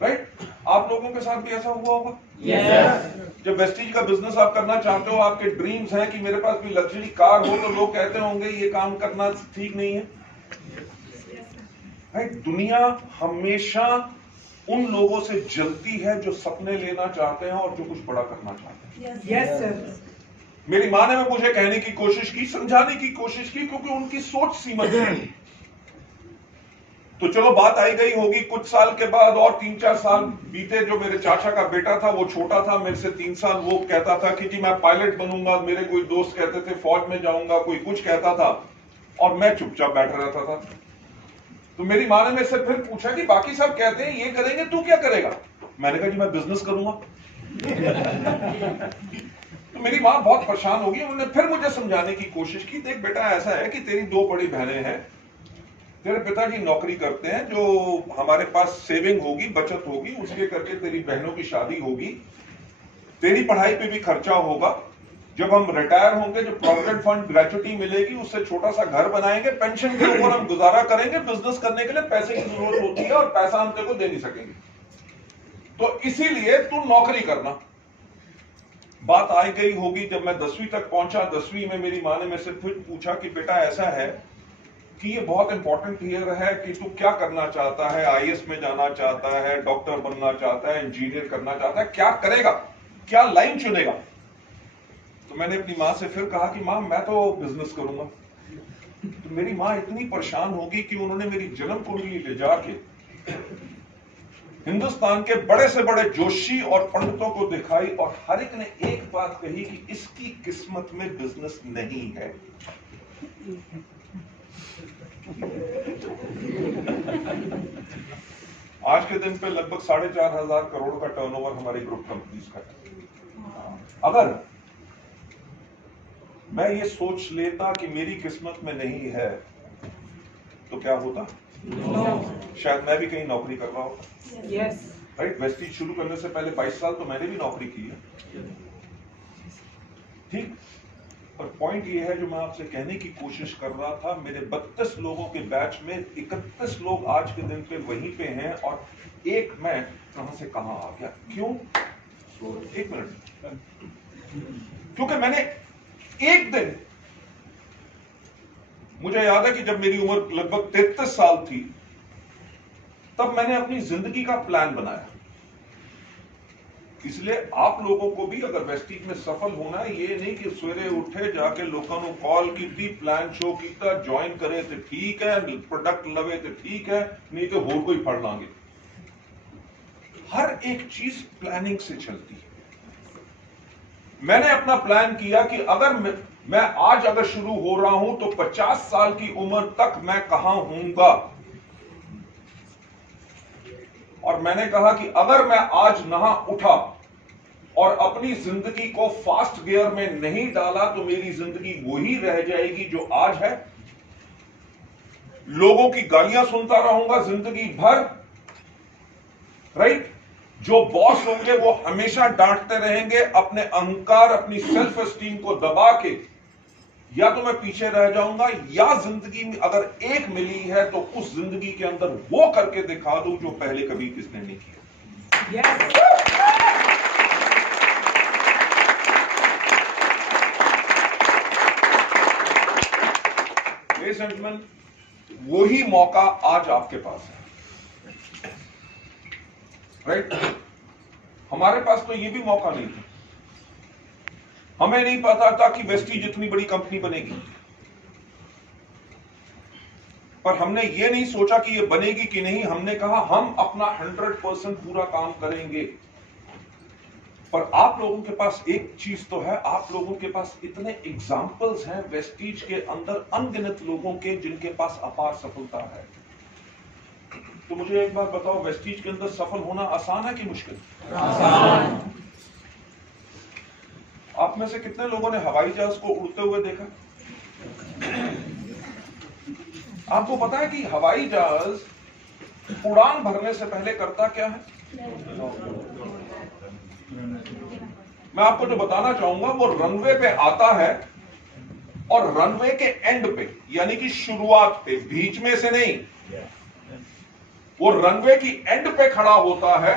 राइट? आप लोगों के साथ भी ऐसा हुआ होगा। यस। जब वेस्टीज का बिजनेस आप करना चाहते हो, आपके ड्रीम्स हैं कि मेरे पास भी लग्जरी कार हो, तो लोग कहते होंगे ये काम करना ठीक नहीं है, राइट? दुनिया हमेशा उन लोगों से जलती है जो सपने लेना चाहते हैं और जो कुछ बड़ा करना चाहते हैं। Yes sir. मेरी माँ ने मुझे कहने की कोशिश की, समझाने की कोशिश की, क्योंकि उनकी सोच सीमित थी। तो चलो बात आई गई होगी, कुछ साल के बाद और 3-4 साल बीते। जो मेरे चाचा का बेटा था वो छोटा था मेरे से 3 साल, वो कहता था कि जी मैं पायलट बनूंगा। मेरे कोई दोस्त कहते थे फौज में जाऊंगा, कोई कुछ कहता था, और मैं चुपचाप बैठा रहता था। तो मेरी माँ ने मेरे से फिर पूछा कि बाकी सब कहते हैं ये करेंगे, तू क्या करेगा? मैंने कहा जी मैं बिजनेस करूंगा। तो मेरी माँ बहुत परेशान होगी। उन्होंने फिर मुझे समझाने की कोशिश की, देख बेटा ऐसा है कि तेरी 2 बड़ी बहनें हैं, तेरे पिताजी नौकरी करते हैं, जो हमारे पास सेविंग होगी, बचत होगी, उसके करके तेरी बहनों की शादी होगी, तेरी पढ़ाई पे भी खर्चा होगा। जब हम रिटायर होंगे, जो प्रोविडेंट फंड ग्रेचुटी मिलेगी, उससे छोटा सा घर बनाएंगे, पेंशन के ऊपर हम गुजारा करेंगे। बिजनेस करने के लिए पैसे की जरूरत होती है और पैसा हम तेरे को दे नहीं सकेंगे, तो इसीलिए तू नौकरी करना। बात आई गई होगी, जब मैं 10वीं तक पहुंचा, 10वीं में मेरी माँ ने मेरे से फिर पूछा कि बेटा ऐसा है कि ये बहुत इंपॉर्टेंट ईयर है कि तू क्या करना चाहता है, आईएएस में जाना चाहता है, डॉक्टर बनना चाहता है, इंजीनियर करना चाहता है, क्या करेगा, क्या लाइन चुनेगा? तो मैंने अपनी माँ से फिर कहा कि माँ मैं तो बिजनेस करूंगा। तो मेरी माँ इतनी परेशान होगी कि उन्होंने मेरी जन्म कुंडली ले जाके हिंदुस्तान के बड़े से बड़े जोशी और पंडितों को दिखाई, और हर एक ने एक बात कही कि इसकी किस्मत में बिजनेस नहीं है। आज के दिन पे लगभग 4,500 करोड़ का टर्नओवर हमारी ग्रुप कंपनीज का है। अगर मैं ये सोच लेता कि मेरी किस्मत में नहीं है, तो क्या होता? शायद मैं भी कहीं नौकरी कर रहा होता। यस। राइट? वेस्टीज शुरू करने से पहले 22 साल तो मैंने भी नौकरी की है, ठीक? पर पॉइंट ये है जो मैं आपसे कहने की कोशिश कर रहा था, मेरे 32 लोगों के बैच में 31 लोग आज के दिन पे वहीं पे हैं, और एक मैं कहां से कहां आ गया। क्यों? 1 मिनट। क्योंकि मैंने एक दिन, मुझे याद है कि जब मेरी उम्र लगभग 33 साल थी, तब मैंने अपनी जिंदगी का प्लान बनाया। इसलिए आप लोगों को भी अगर वेस्टीज में सफल होना है, ये नहीं कि सवेरे उठे जाके लोगों को कॉल की, प्लान शो किया, ज्वाइन करे तो ठीक है, प्रोडक्ट लवे तो ठीक है, नहीं तो होर कोई फड़ लांगे। हर एक चीज प्लानिंग से चलती है। मैंने अपना प्लान किया कि अगर मैं आज अगर शुरू हो रहा हूं तो 50 साल की उम्र तक मैं कहां हूंगा। और मैंने कहा कि अगर मैं आज ना उठा और अपनी जिंदगी को फास्ट गियर में नहीं डाला तो मेरी जिंदगी वही रह जाएगी जो आज है। लोगों की गालियां सुनता रहूंगा जिंदगी भर, राइट। जो बॉस होंगे वो हमेशा डांटते रहेंगे, अपने अहंकार अपनी सेल्फ एस्टीम को दबा के या तो मैं पीछे रह जाऊंगा, या जिंदगी में अगर एक मिली है तो उस जिंदगी के अंदर वो करके दिखा दूं जो पहले कभी किसने नहीं किया। लेडीज एंड जेंटलमैन, वही मौका आज आपके पास है, राइट। हमारे पास तो ये भी मौका नहीं था। हमें नहीं पता था कि वेस्टीज इतनी बड़ी कंपनी बनेगी, पर हमने ये नहीं सोचा कि ये बनेगी कि नहीं। हमने कहा हम अपना 100% पूरा काम करेंगे। पर आप लोगों के पास एक चीज तो है, आप लोगों के पास इतने एग्जाम्पल्स हैं वेस्टीज के अंदर, अनगिनत लोगों के जिनके पास अपार सफलता है। तो मुझे एक बात बताओ, वेस्टीज के अंदर सफल होना आसान है कि मुश्किल? आसान। आप में से कितने लोगों ने हवाई जहाज को उड़ते हुए देखा? आपको पता है कि हवाई जहाज उड़ान भरने से पहले करता क्या है? मैं आपको जो बताना चाहूंगा वो रनवे पे आता है और रनवे के एंड पे, यानी कि शुरुआत पे, बीच में से नहीं, वो रनवे की एंड पे खड़ा होता है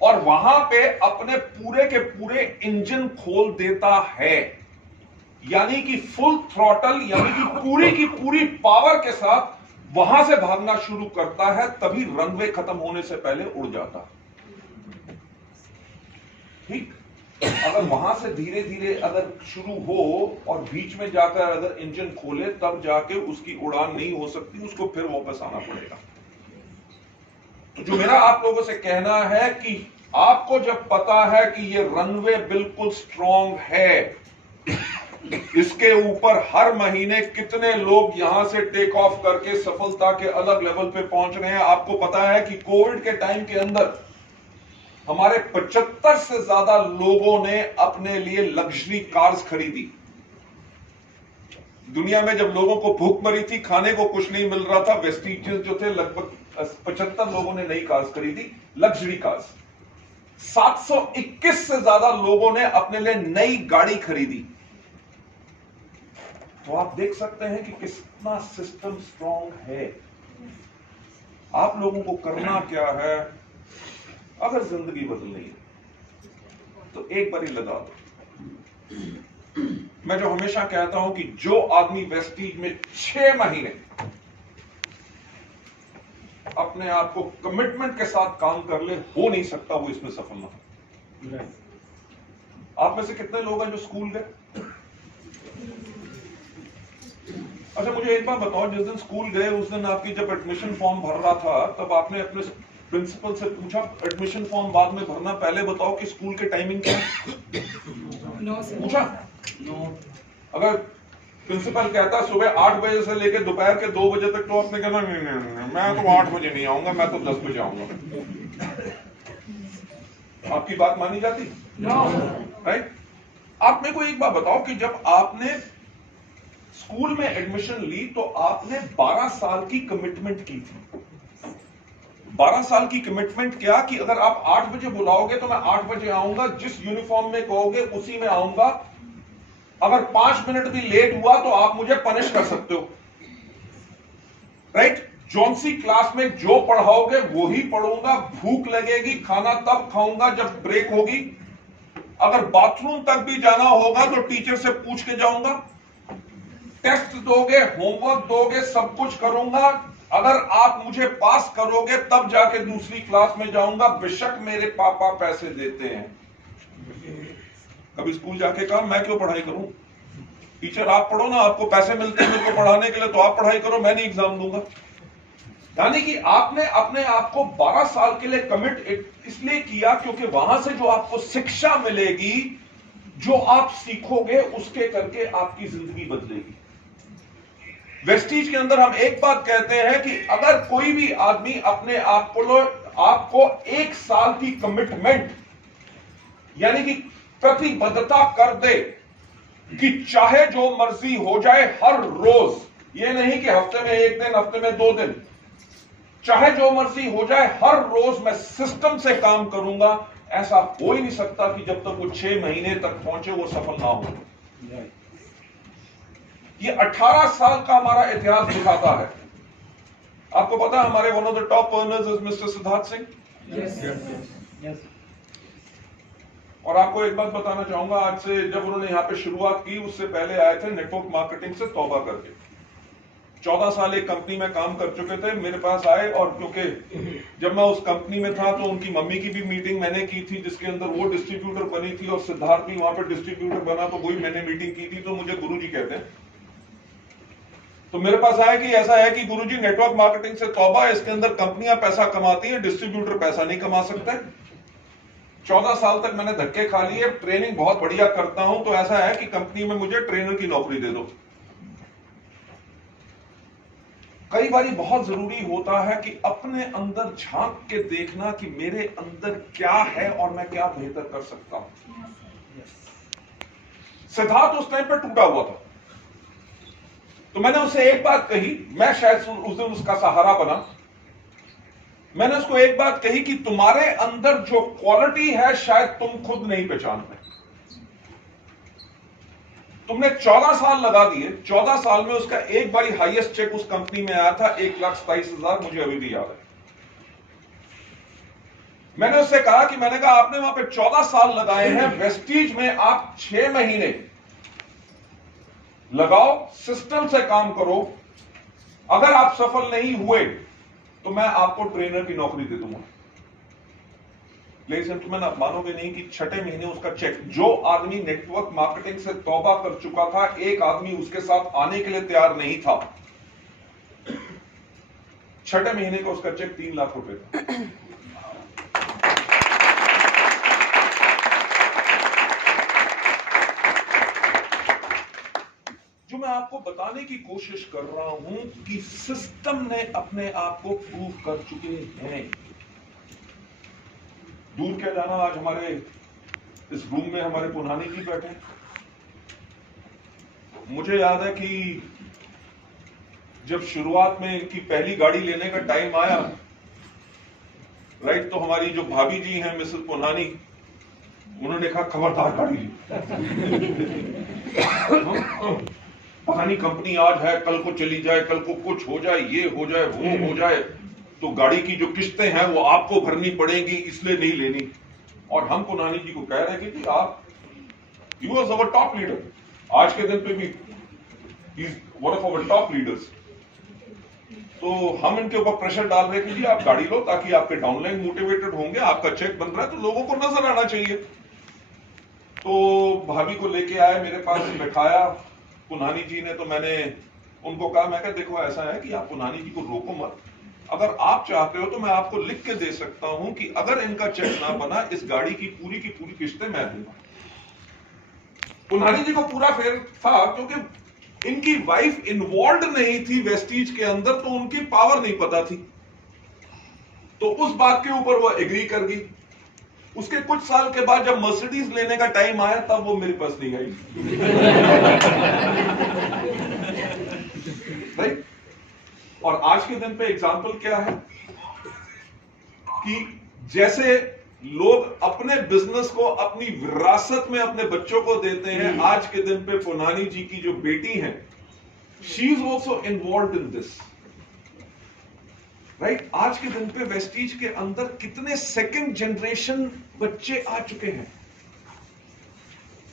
और वहां पे अपने पूरे के पूरे इंजन खोल देता है, यानी कि फुल थ्रॉटल, यानी कि पूरी पावर के साथ वहां से भागना शुरू करता है। तभी रनवे खत्म होने से पहले उड़ जाता। ठीक, अगर वहां से धीरे धीरे अगर शुरू हो और बीच में जाकर अगर इंजन खोले तब जाके उसकी उड़ान नहीं हो सकती, उसको फिर वापस आना पड़ेगा। तो जो मेरा आप लोगों से कहना है कि आपको जब पता है कि ये रनवे बिल्कुल स्ट्रॉन्ग है, इसके ऊपर हर महीने कितने लोग यहां से टेक ऑफ करके सफलता के अलग लेवल पे पहुंच रहे हैं। आपको पता है कि कोविड के टाइम के अंदर हमारे 75 से ज्यादा लोगों ने अपने लिए लग्जरी कार्स खरीदी। दुनिया में जब लोगों को भूख मरी थी, खाने को कुछ नहीं मिल रहा था, वेस्टीज जो थे लगभग 75 लोगों ने नई कार्स खरीदी, लग्जरी कार्स। 721 से ज्यादा लोगों ने अपने लिए नई गाड़ी खरीदी। तो आप देख सकते हैं कि कितना सिस्टम स्ट्रॉन्ग है। आप लोगों को करना क्या है, अगर जिंदगी बदलनी है तो एक बार ही लगा दो। मैं जो हमेशा कहता हूं कि जो आदमी वेस्टीज में 6 महीने अपने आप को कमिटमेंट के साथ काम कर ले, हो नहीं सकता वो इसमें सफल ना हो। आप में से कितने लोग हैं जो स्कूल गए? अच्छा, मुझे एक बात बताओ, जिस दिन स्कूल गए उस दिन आपकी जब एडमिशन फॉर्म भर रहा था तब आपने अपने प्रिंसिपल से पूछा एडमिशन फॉर्म बाद में भरना, पहले बताओ कि स्कूल के टाइमिंग क्या है? पूछा? अगर प्रिंसिपल कहता सुबह 8 बजे से लेकर दोपहर के 2 बजे तक, तो आपने कहना नहीं, मैं तो 8 बजे नहीं आऊंगा, मैं तो 10 बजे आऊंगा। आपकी बात मानी जाती? राइट। आप मेरे को एक बात बताओ कि जब आपने स्कूल में एडमिशन ली तो आपने 12 साल की कमिटमेंट की थी। 12 साल की कमिटमेंट क्या कि अगर आप 8 बजे बुलाओगे तो मैं 8 बजे आऊंगा, जिस यूनिफॉर्म में कहोगे उसी में आऊंगा। अगर 5 मिनट भी लेट हुआ तो आप मुझे पनिश कर सकते हो, राइट। जौन सी क्लास में जो पढ़ाओगे वो ही पढ़ूंगा। भूख लगेगी, खाना तब खाऊंगा जब ब्रेक होगी। अगर बाथरूम तक भी जाना होगा तो टीचर से पूछ के जाऊंगा। टेस्ट दोगे, होमवर्क दोगे, सब कुछ करूंगा। अगर आप मुझे पास करोगे तब जाके दूसरी क्लास में जाऊंगा, बेशक मेरे पापा पैसे देते हैं। कभी स्कूल जाके कहा मैं क्यों पढ़ाई करूं? टीचर आप पढ़ो ना, आपको पैसे मिलते हैं मेरे को पढ़ाने के लिए, तो आप पढ़ाई करो, मैं नहीं एग्जाम दूंगा। यानी कि आपने अपने आप को 12 साल के लिए कमिट इसलिए किया क्योंकि वहां से जो आपको शिक्षा मिलेगी जो आप सीखोगे उसके करके आपकी जिंदगी बदलेगी। वेस्टीज के अंदर हम एक बात कहते हैं कि अगर कोई भी आदमी अपने आपको 1 साल की कमिटमेंट यानी कि प्रतिबद्धता कर दे कि चाहे जो मर्जी हो जाए हर रोज, ये नहीं कि हफ्ते में 1 दिन, हफ्ते में 2 दिन, चाहे जो मर्जी हो जाए हर रोज मैं सिस्टम से काम करूंगा, ऐसा हो ही नहीं सकता कि जब तक वो 6 महीने तक पहुंचे वो सफल ना हो। ये 18 साल का हमारा इतिहास दिखाता है। आपको पता है हमारे one of the top earners is mister Siddharth Singh. और आपको एक बात बताना चाहूंगा, आज से जब उन्होंने यहां पे शुरुआत की उससे पहले आए थे नेटवर्क मार्केटिंग से तौबा करके। 14 साल एक कंपनी में काम कर चुके थे, मेरे पास आए और क्योंकि जब मैं उस कंपनी में था तो उनकी मम्मी की भी मीटिंग मैंने की थी जिसके अंदर वो डिस्ट्रीब्यूटर बनी थी और सिद्धार्थ भी वहां पर डिस्ट्रीब्यूटर बना, तो वही मैंने मीटिंग की थी। तो मुझे गुरुजी कहते हैं, तो मेरे पास आया कि ऐसा है कि गुरुजी नेटवर्क मार्केटिंग से तौबा, इसके अंदर कंपनियां पैसा कमाती हैं, डिस्ट्रीब्यूटर पैसा नहीं कमा सकते। 14 साल तक मैंने धक्के खा लिए, ट्रेनिंग बहुत बढ़िया करता हूं, तो ऐसा है कि कंपनी में मुझे ट्रेनर की नौकरी दे दो। कई बार बहुत जरूरी होता है कि अपने अंदर झांक के देखना कि मेरे अंदर क्या है और मैं क्या बेहतर कर सकता हूं। सिद्धार्थ उस टाइम पर टूटा हुआ था, तो मैंने उससे एक बात कही, मैं शायद उस दिन उसका सहारा बना। मैंने उसको एक बात कही कि तुम्हारे अंदर जो क्वालिटी है शायद तुम खुद नहीं पहचान पाए। तुमने 14 साल लगा दिए, 14 साल में उसका एक बारी हाईएस्ट चेक उस कंपनी में आया था 1,27,000, मुझे अभी भी याद है। मैंने उससे कहा कि मैंने कहा आपने वहां पे 14 साल लगाए हैं, वेस्टीज में आप 6 महीने लगाओ, सिस्टम से काम करो, अगर आप सफल नहीं हुए तो मैं आपको ट्रेनर की नौकरी दे दूंगा। लेकिन तुम्हें आप मानोगे नहीं कि 6 महीने उसका चेक, जो आदमी नेटवर्क मार्केटिंग से तौबा कर चुका था, एक आदमी उसके साथ आने के लिए तैयार नहीं था, 6 महीने का उसका चेक 3 लाख रुपए था। जो मैं आपको बताने की कोशिश कर रहा हूं कि सिस्टम ने अपने आप को प्रूव कर चुके हैं। दूर क्या जाना, आज हमारे इस रूम में हमारे पुनानी जी बैठे हैं। मुझे याद है कि जब शुरुआत में इनकी पहली गाड़ी लेने का टाइम आया, राइट, तो हमारी जो भाभी जी हैं मिसेस पुनानी, उन्होंने कहा खबरदार गाड़ी ली। पता नहीं कंपनी आज है, कल को चली जाए, कल को कुछ हो जाए, ये हो जाए, वो हो जाए, तो गाड़ी की जो किस्तें हैं वो आपको भरनी पड़ेगी, इसलिए नहीं लेनी। और हम पुनानी जी को कह रहे हैं कि आप, you was our top leader, आज के दिन पे भी he is one of our top leaders. तो हम इनके ऊपर प्रेशर डाल रहे हैं कि जी आप गाड़ी लो, ताकि आपके डाउनलाइन मोटिवेटेड होंगे, आपका चेक बन रहा है तो लोगों को नजर आना चाहिए। तो भाभी को लेके आए, मेरे पास बैठाया पुनानी जी ने, तो मैंने उनको कहा, मैं कहा देखो ऐसा है कि आप पुनानी जी को रोको मत, अगर आप चाहते हो तो मैं आपको लिख के दे सकता हूं कि अगर इनका चेक ना बना, इस गाड़ी की पूरी किस्तें मैं दूंगा। पुनानी जी को पूरा फेर था, क्योंकि इनकी वाइफ इन्वॉल्व नहीं थी वेस्टीज के अंदर, तो उनकी पावर नहीं पता थी, तो उस बात के ऊपर वो एग्री कर गई। उसके कुछ साल के बाद जब मर्सिडीज लेने का टाइम आया, तब वो मेरे पास नहीं आई। राइट? और आज के दिन पे एग्जाम्पल क्या है कि जैसे लोग अपने बिजनेस को अपनी विरासत में अपने बच्चों को देते हैं, आज के दिन पे पुनानी जी की जो बेटी है, she is also involve in this. Right? आज के दिन पे वेस्टीज के अंदर कितने सेकंड जनरेशन बच्चे आ चुके हैं।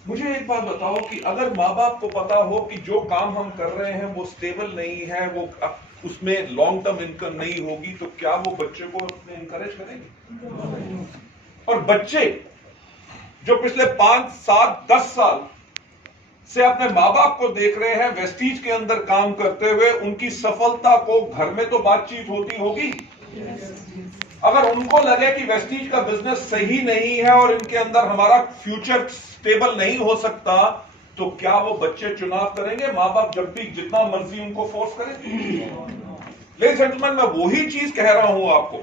मुझे एक बात बताओ कि अगर माँ बाप को पता हो कि जो काम हम कर रहे हैं वो स्टेबल नहीं है, वो उसमें लॉन्ग टर्म इनकम नहीं होगी, तो क्या वो बच्चे को इनकरेज करेंगे? और बच्चे जो पिछले 5, 7, 10 साल से अपने माँ बाप को देख रहे हैं वेस्टीज के अंदर काम करते हुए, उनकी सफलता को घर में तो बातचीत होती होगी, अगर उनको लगे कि वेस्टीज का बिजनेस सही नहीं है और इनके अंदर हमारा फ्यूचर स्टेबल नहीं हो सकता, तो क्या वो बच्चे चुनाव करेंगे? मां बाप जब भी जितना मर्जी उनको फोर्स करेंगे? लेडीज एंड जेंटलमैन, मैं वही चीज कह रहा हूं आपको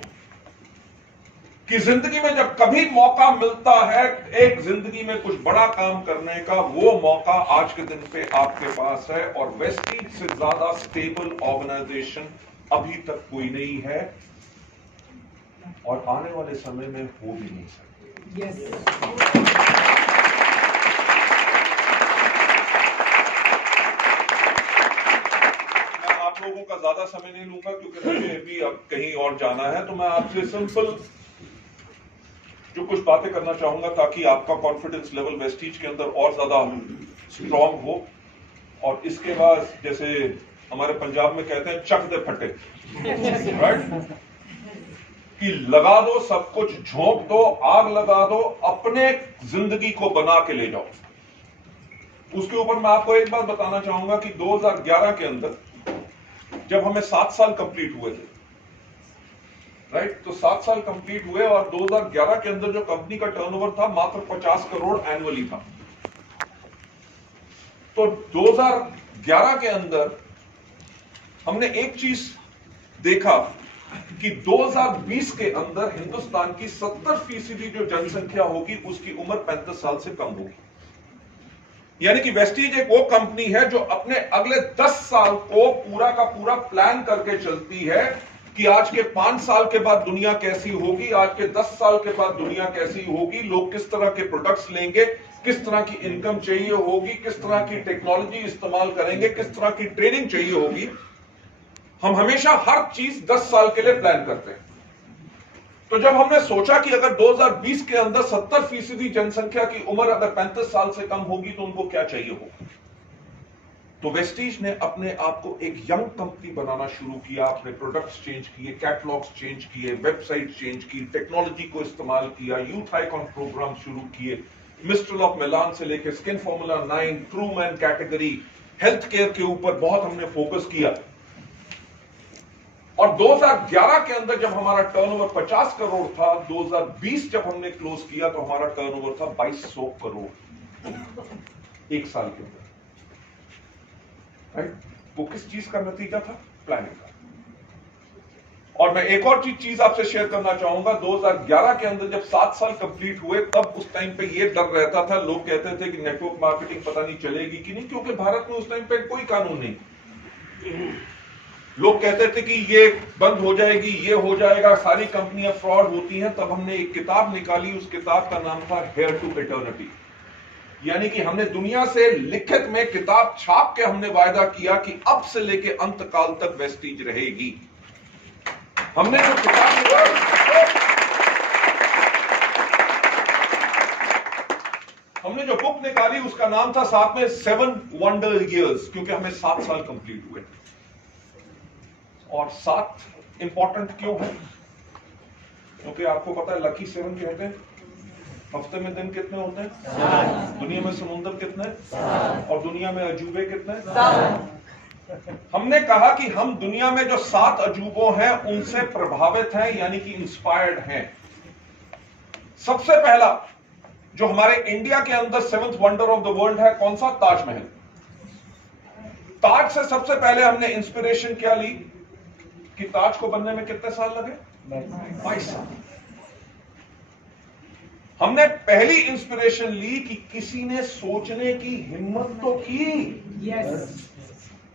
कि जिंदगी में जब कभी मौका मिलता है एक जिंदगी में कुछ बड़ा काम करने का, वो मौका आज के दिन पे आपके पास है। और वेस्टीज से ज्यादा स्टेबल ऑर्गेनाइजेशन अभी तक कोई नहीं है और आने वाले समय में हो भी नहीं सकती। मैं आप लोगों का ज्यादा समय नहीं लूंगा क्योंकि मुझे भी अब कहीं और जाना है, तो मैं आपसे सिंपल जो कुछ बातें करना चाहूंगा ताकि आपका कॉन्फिडेंस लेवल वेस्टीज के अंदर और ज्यादा स्ट्रांग हो। और इसके बाद जैसे हमारे पंजाब में कहते हैं चक दे फटे, राइट? कि लगा दो सब कुछ, झोंक दो, आग लगा दो, अपने जिंदगी को बना के ले जाओ। उसके ऊपर मैं आपको एक बात बताना चाहूंगा कि 2011 के अंदर जब हमें 7 साल कंप्लीट हुए थे, राइट, तो 7 साल कंप्लीट हुए और 2011 के अंदर जो कंपनी का टर्नओवर था मात्र 50 करोड़ एनुअली था। तो 2011 के अंदर हमने एक चीज देखा कि 2020 के अंदर हिंदुस्तान की 70% जो जनसंख्या होगी उसकी उम्र 35 साल से कम होगी। यानी कि वेस्टीज एक वो कंपनी है जो अपने अगले 10 साल को पूरा का पूरा प्लान करके चलती है कि आज के 5 साल के बाद दुनिया कैसी होगी, आज के 10 साल के बाद दुनिया कैसी होगी, लोग किस तरह के प्रोडक्ट्स लेंगे, किस तरह की इनकम चाहिए होगी, किस तरह की टेक्नोलॉजी इस्तेमाल करेंगे, किस तरह की ट्रेनिंग चाहिए होगी। हम हमेशा हर चीज 10 साल के लिए प्लान करते हैं। तो जब हमने सोचा कि अगर 2020 के अंदर 70% जनसंख्या की उम्र अगर 35 साल से कम होगी तो उनको क्या चाहिए होगा, तो वेस्टीज ने अपने आप को एक यंग कंपनी बनाना शुरू किया। अपने प्रोडक्ट्स चेंज किए, कैटलॉग्स चेंज किए, वेबसाइट चेंज की, टेक्नोलॉजी को इस्तेमाल किया, यूथ आइकॉन प्रोग्राम शुरू किए, मिस्ट्रल ऑफ मिलान से लेकर skin formula 9, true man category, health care के ऊपर बहुत हमने फोकस किया। और 2011 के अंदर जब हमारा टर्नओवर 50 करोड़ था, 2020 जब हमने क्लोज किया तो हमारा टर्नओवर था 2200 करोड़ एक साल के अंदर, राइट? वो किस चीज का नतीजा था? प्लानिंग का। और मैं एक और चीज आपसे शेयर करना चाहूंगा। 2011 के अंदर जब 7 साल कंप्लीट हुए तब उस टाइम पे ये डर रहता था, लोग कहते थे कि नेटवर्क मार्केटिंग पता नहीं चलेगी कि नहीं, क्योंकि भारत में उस टाइम पे कोई कानून नहीं। लोग कहते थे कि ये बंद हो जाएगी, ये हो जाएगा, सारी कंपनियां फ्रॉड होती हैं। तब हमने एक किताब निकाली, उस किताब का नाम था हेयर टू इटर्निटी। यानी कि हमने दुनिया से लिखित में किताब छाप के हमने वायदा किया कि अब से लेके अंत काल तक वेस्टीज रहेगी। हमने जो किताब हमने जो बुक निकाली उसका नाम था साथ में 7 वंडर ईयर्स, क्योंकि हमें 7 साल कंप्लीट हुए। और 7 इंपॉर्टेंट क्यों है? क्योंकि आपको पता है लकी 7 कहते हैं। हफ्ते में दिन कितने होते हैं? दुनिया में समुद्र कितने? और दुनिया में अजूबे कितने? हमने कहा कि हम दुनिया में जो 7 अजूबों हैं उनसे प्रभावित हैं, यानी कि इंस्पायर्ड हैं। सबसे पहला जो हमारे इंडिया के अंदर 7th wonder of the world है, कौन सा? ताजमहल। ताज से सबसे पहले हमने इंस्पिरेशन क्या ली कि ताज को बनने में कितने साल लगे? 22 साल। हमने पहली इंस्पिरेशन ली कि किसी ने सोचने की हिम्मत तो की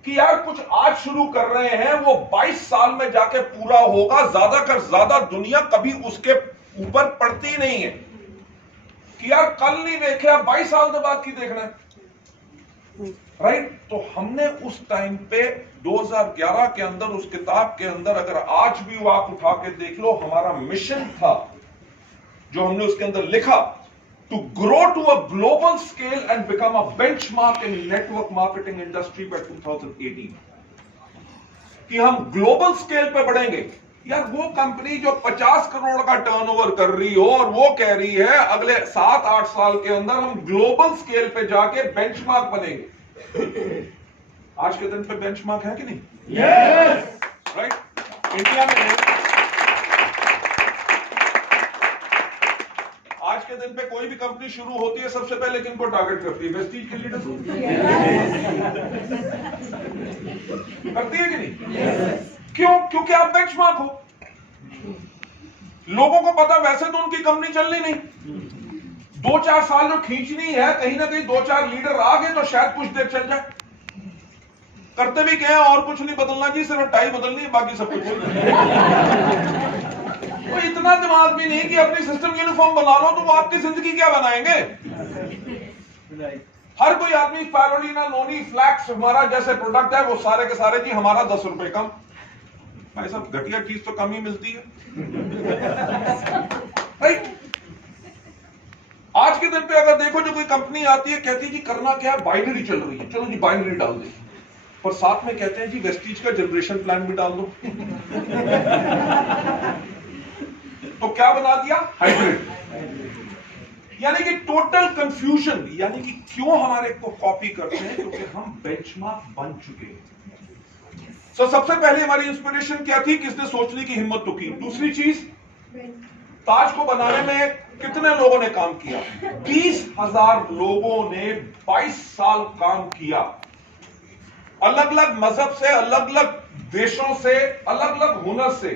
कि यार कुछ आज शुरू कर रहे हैं वो 22 साल में जाके पूरा होगा। ज्यादा कर ज्यादा दुनिया कभी उसके ऊपर पड़ती नहीं है कि यार कल नहीं देखे, 22 साल के बाद की देखना है, राइट? तो हमने उस टाइम पे 2011 के अंदर उस किताब के अंदर, अगर आज भी वो आप उठा के देख लो, हमारा मिशन था जो हमने उसके अंदर लिखा, to grow to a global scale and become a benchmark in network marketing industry by 2018। कि हम ग्लोबल स्केल पे बढ़ेंगे। यार वो कंपनी जो 50 करोड़ का टर्नओवर कर रही हो और वो कह रही है अगले 7-8 साल के अंदर हम ग्लोबल स्केल पे जाके बेंचमार्क बनेंगे। आज के दिन पे बेंचमार्क है कि नहीं? Yes, right? इंडिया में नहीं, के दिन पे कोई भी कंपनी शुरू होती है सबसे पहले किनको टारगेट करती है? वेस्टीज के लीडर्स को करती है कि नहीं? क्यों? क्योंकि आप बेंचमार्क हो। लोगों को पता वैसे तो उनकी कंपनी चलनी नहीं, 2-4 साल जो खींचनी है, कहीं ना कहीं 2-4 लीडर आ गए तो शायद कुछ देर चल जाए। करते भी क्या है, और कुछ नहीं बदलना जी, सिर्फ टाई बदलनी है, बाकी सब कुछ तो इतना दिमाग भी नहीं कि अपनी सिस्टम यूनिफॉर्म बना लो, तो वो आपकी जिंदगी क्या बनाएंगे? हर कोई आदमी पैरोलिना, नोनी, फ्लैक्स हमारा जैसे प्रोडक्ट है वो सारे के सारे जी हमारा 10 रुपए कम। भाई साहब घटिया चीज तो कम ही मिलती है, राइट? आज के दिन पे अगर देखो जो कोई कंपनी आती है कहती है जी करना क्या है, बाइनरी चल रही है, चलो जी बाइनरी डाल दे, पर साथ में कहते हैं जी वेस्टीज का जनरेशन प्लान भी डाल दो। तो क्या बना दिया? हाइब्रिड। यानी कि टोटल कंफ्यूजन। यानी कि क्यों हमारे को कॉपी करते हैं? क्योंकि हम बेंचमार्क बन चुके हैं। तो सबसे पहले हमारी इंस्पिरेशन क्या थी? किसने सोचने की हिम्मत तो की? दूसरी चीज, ताज को बनाने में कितने लोगों ने काम किया? 20,000 लोगों ने 22 साल काम किया। अलग अलग मजहब से, अलग अलग देशों से, अलग अलग हुनर से,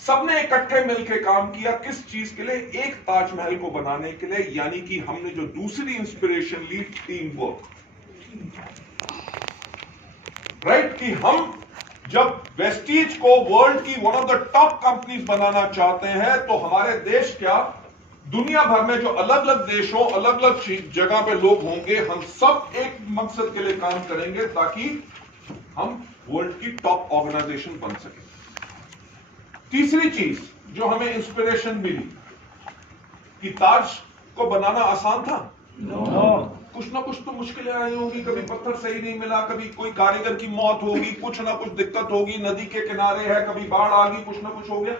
सबने इकट्ठे मिलकर काम किया। किस चीज के लिए? एक ताजमहल को बनाने के लिए। यानी कि हमने जो दूसरी इंस्पिरेशन ली, टीम वर्क, राइट? कि हम जब वेस्टीज को वर्ल्ड की one of the top companies बनाना चाहते हैं तो हमारे देश क्या, दुनिया भर में जो अलग अलग देशों, अलग अलग जगह पे लोग होंगे, हम सब एक मकसद के लिए काम करेंगे ताकि हम वर्ल्ड की टॉप ऑर्गेनाइजेशन बन सके। तीसरी चीज जो हमें इंस्पिरेशन मिली कि ताज को बनाना आसान था? कुछ ना कुछ तो मुश्किलें आई होंगी, कभी पत्थर सही नहीं मिला, कभी कोई कारीगर की मौत होगी, कुछ ना कुछ दिक्कत होगी, नदी के किनारे है, कभी बाढ़ आ गई, कुछ ना कुछ हो गया।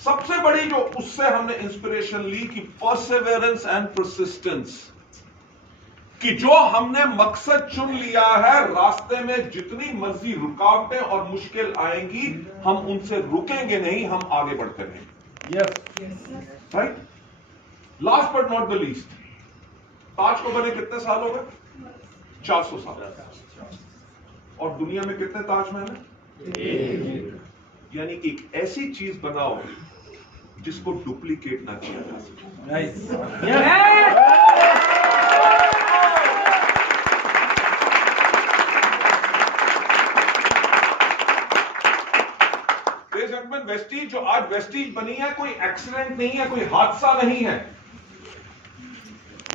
सबसे बड़ी जो उससे हमने इंस्पिरेशन ली कि परसेवेरेंस एंड परसिस्टेंस, कि जो हमने मकसद चुन लिया है, रास्ते में जितनी मर्जी रुकावटें और मुश्किल आएंगी, हम उनसे रुकेंगे नहीं, हम आगे बढ़ते रहेंगे। Yes, right? Last but not the least, Taj को बने कितने साल हो गए? 400 साल। और दुनिया में कितने ताजमहल हैं? यानी कि एक ऐसी चीज बनाओ जिसको डुप्लीकेट ना किया जा सके। वेस्टीज जो आज वेस्टीज बनी है, कोई एक्सीडेंट नहीं है, कोई हादसा नहीं है,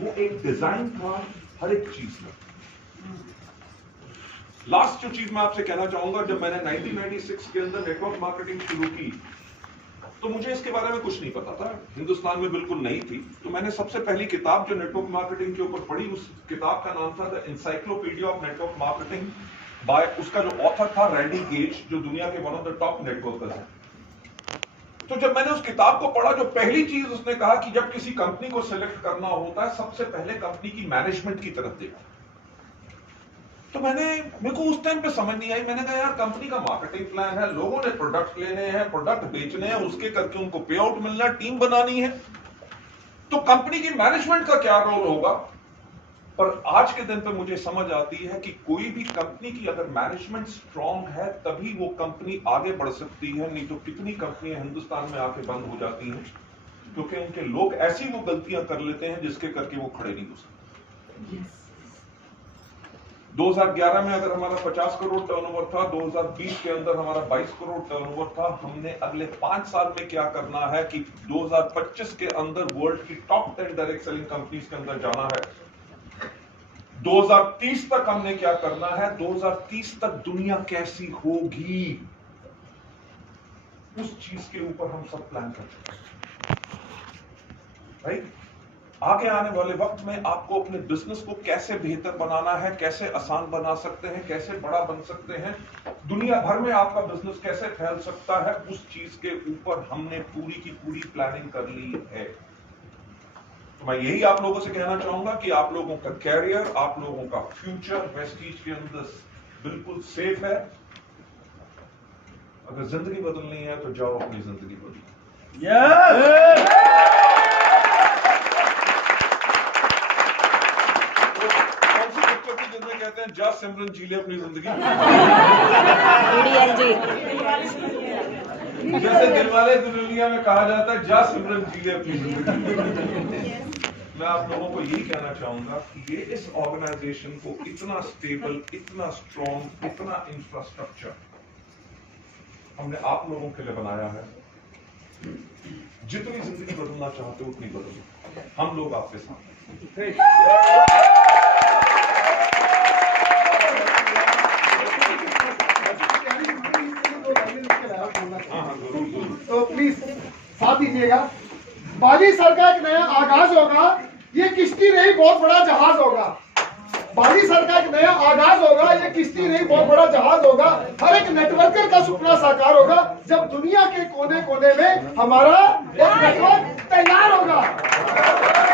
वो एक डिजाइन था हर एक चीज का। लास्ट जो चीज मैं आपसे कहना चाहूंगा, जब मैंने 1996 के अंदर नेटवर्क मार्केटिंग शुरू की तो मुझे इसके बारे में कुछ नहीं पता था, हिंदुस्तान में बिल्कुल नहीं थी। तो मैंने सबसे पहली किताब जो नेटवर्क मार्केटिंग के ऊपर पढ़ी, उस किताब का नाम था the encyclopedia of network marketing bye, उसका जो ऑथर था रैंडी गेज, जो दुनिया के one of the top networkers हैं। तो जब मैंने उस किताब को पढ़ा, जो पहली चीज उसने कहा कि जब किसी कंपनी को सिलेक्ट करना होता है, सबसे पहले कंपनी की मैनेजमेंट की तरफ देखा। तो मेरे को उस टाइम पे समझ नहीं आई। मैंने कहा यार, कंपनी का मार्केटिंग प्लान है, लोगों ने प्रोडक्ट लेने हैं, प्रोडक्ट बेचने हैं, उसके करके उनको पे आउट मिलना, टीम बनानी है, तो कंपनी की मैनेजमेंट का क्या रोल होगा? पर आज के दिन पे मुझे समझ आती है कि कोई भी कंपनी की अगर मैनेजमेंट स्ट्रांग है तभी वो कंपनी आगे बढ़ सकती है, नहीं तो कितनी कंपनियां हिंदुस्तान में आके बंद हो जाती हैं क्योंकि उनके लोग ऐसी वो गलतियां कर लेते हैं जिसके करके वो खड़े नहीं हो सकते। 2011 में अगर हमारा 50 करोड़ टर्नओवर था, 2020 के अंदर हमारा 22 करोड़ टर्नओवर था। हमने अगले 5 साल में क्या करना है कि 2025 के अंदर वर्ल्ड की टॉप 10 डायरेक्ट सेलिंग कंपनीज के अंदर जाना है। 2030 तक हमने क्या करना है, 2030 तक दुनिया कैसी होगी, उस चीज के ऊपर हम सब प्लान कर चुके हैं, राइट? आगे आने वाले वक्त में आपको अपने बिजनेस को कैसे बेहतर बनाना है, कैसे आसान बना सकते हैं, कैसे बड़ा बन सकते हैं, दुनिया भर में आपका बिजनेस कैसे फैल सकता है, उस चीज के ऊपर हमने पूरी की पूरी प्लानिंग कर ली है। तो मैं यही आप लोगों से कहना चाहूंगा कि आप लोगों का कैरियर, आप लोगों का फ्यूचर वेस्टीज के अंदर बिल्कुल सेफ है। अगर जिंदगी बदलनी है तो जाओ अपनी जिंदगी बदलो। कौन सी पिक्चर थी जिसमें कहते हैं जा सिमरन जी ले अपनी जिंदगी, जैसे दिलवाले दुल्हनिया में कहा जाता है जा सिमरन जी ले अपनी जिंदगी। मैं आप लोगों को यही कहना चाहूंगा कि ये इस ऑर्गेनाइजेशन को इतना स्टेबल, इतना स्ट्रॉन्ग, इतना इंफ्रास्ट्रक्चर हमने आप लोगों के लिए बनाया है। जितनी जिंदगी बदलना चाहते हो उतनी बदलो, हम लोग आपके साथ हैं। तो प्लीज साथ दीजिएगा। बाली सर का एक नया आगाज होगा, ये किश्ती नहीं बहुत बड़ा जहाज होगा। बाली सर का एक नया आगाज होगा, ये किश्ती नहीं बहुत बड़ा जहाज होगा। हर एक नेटवर्कर का सपना साकार होगा जब दुनिया के कोने कोने में हमारा एक नेटवर्क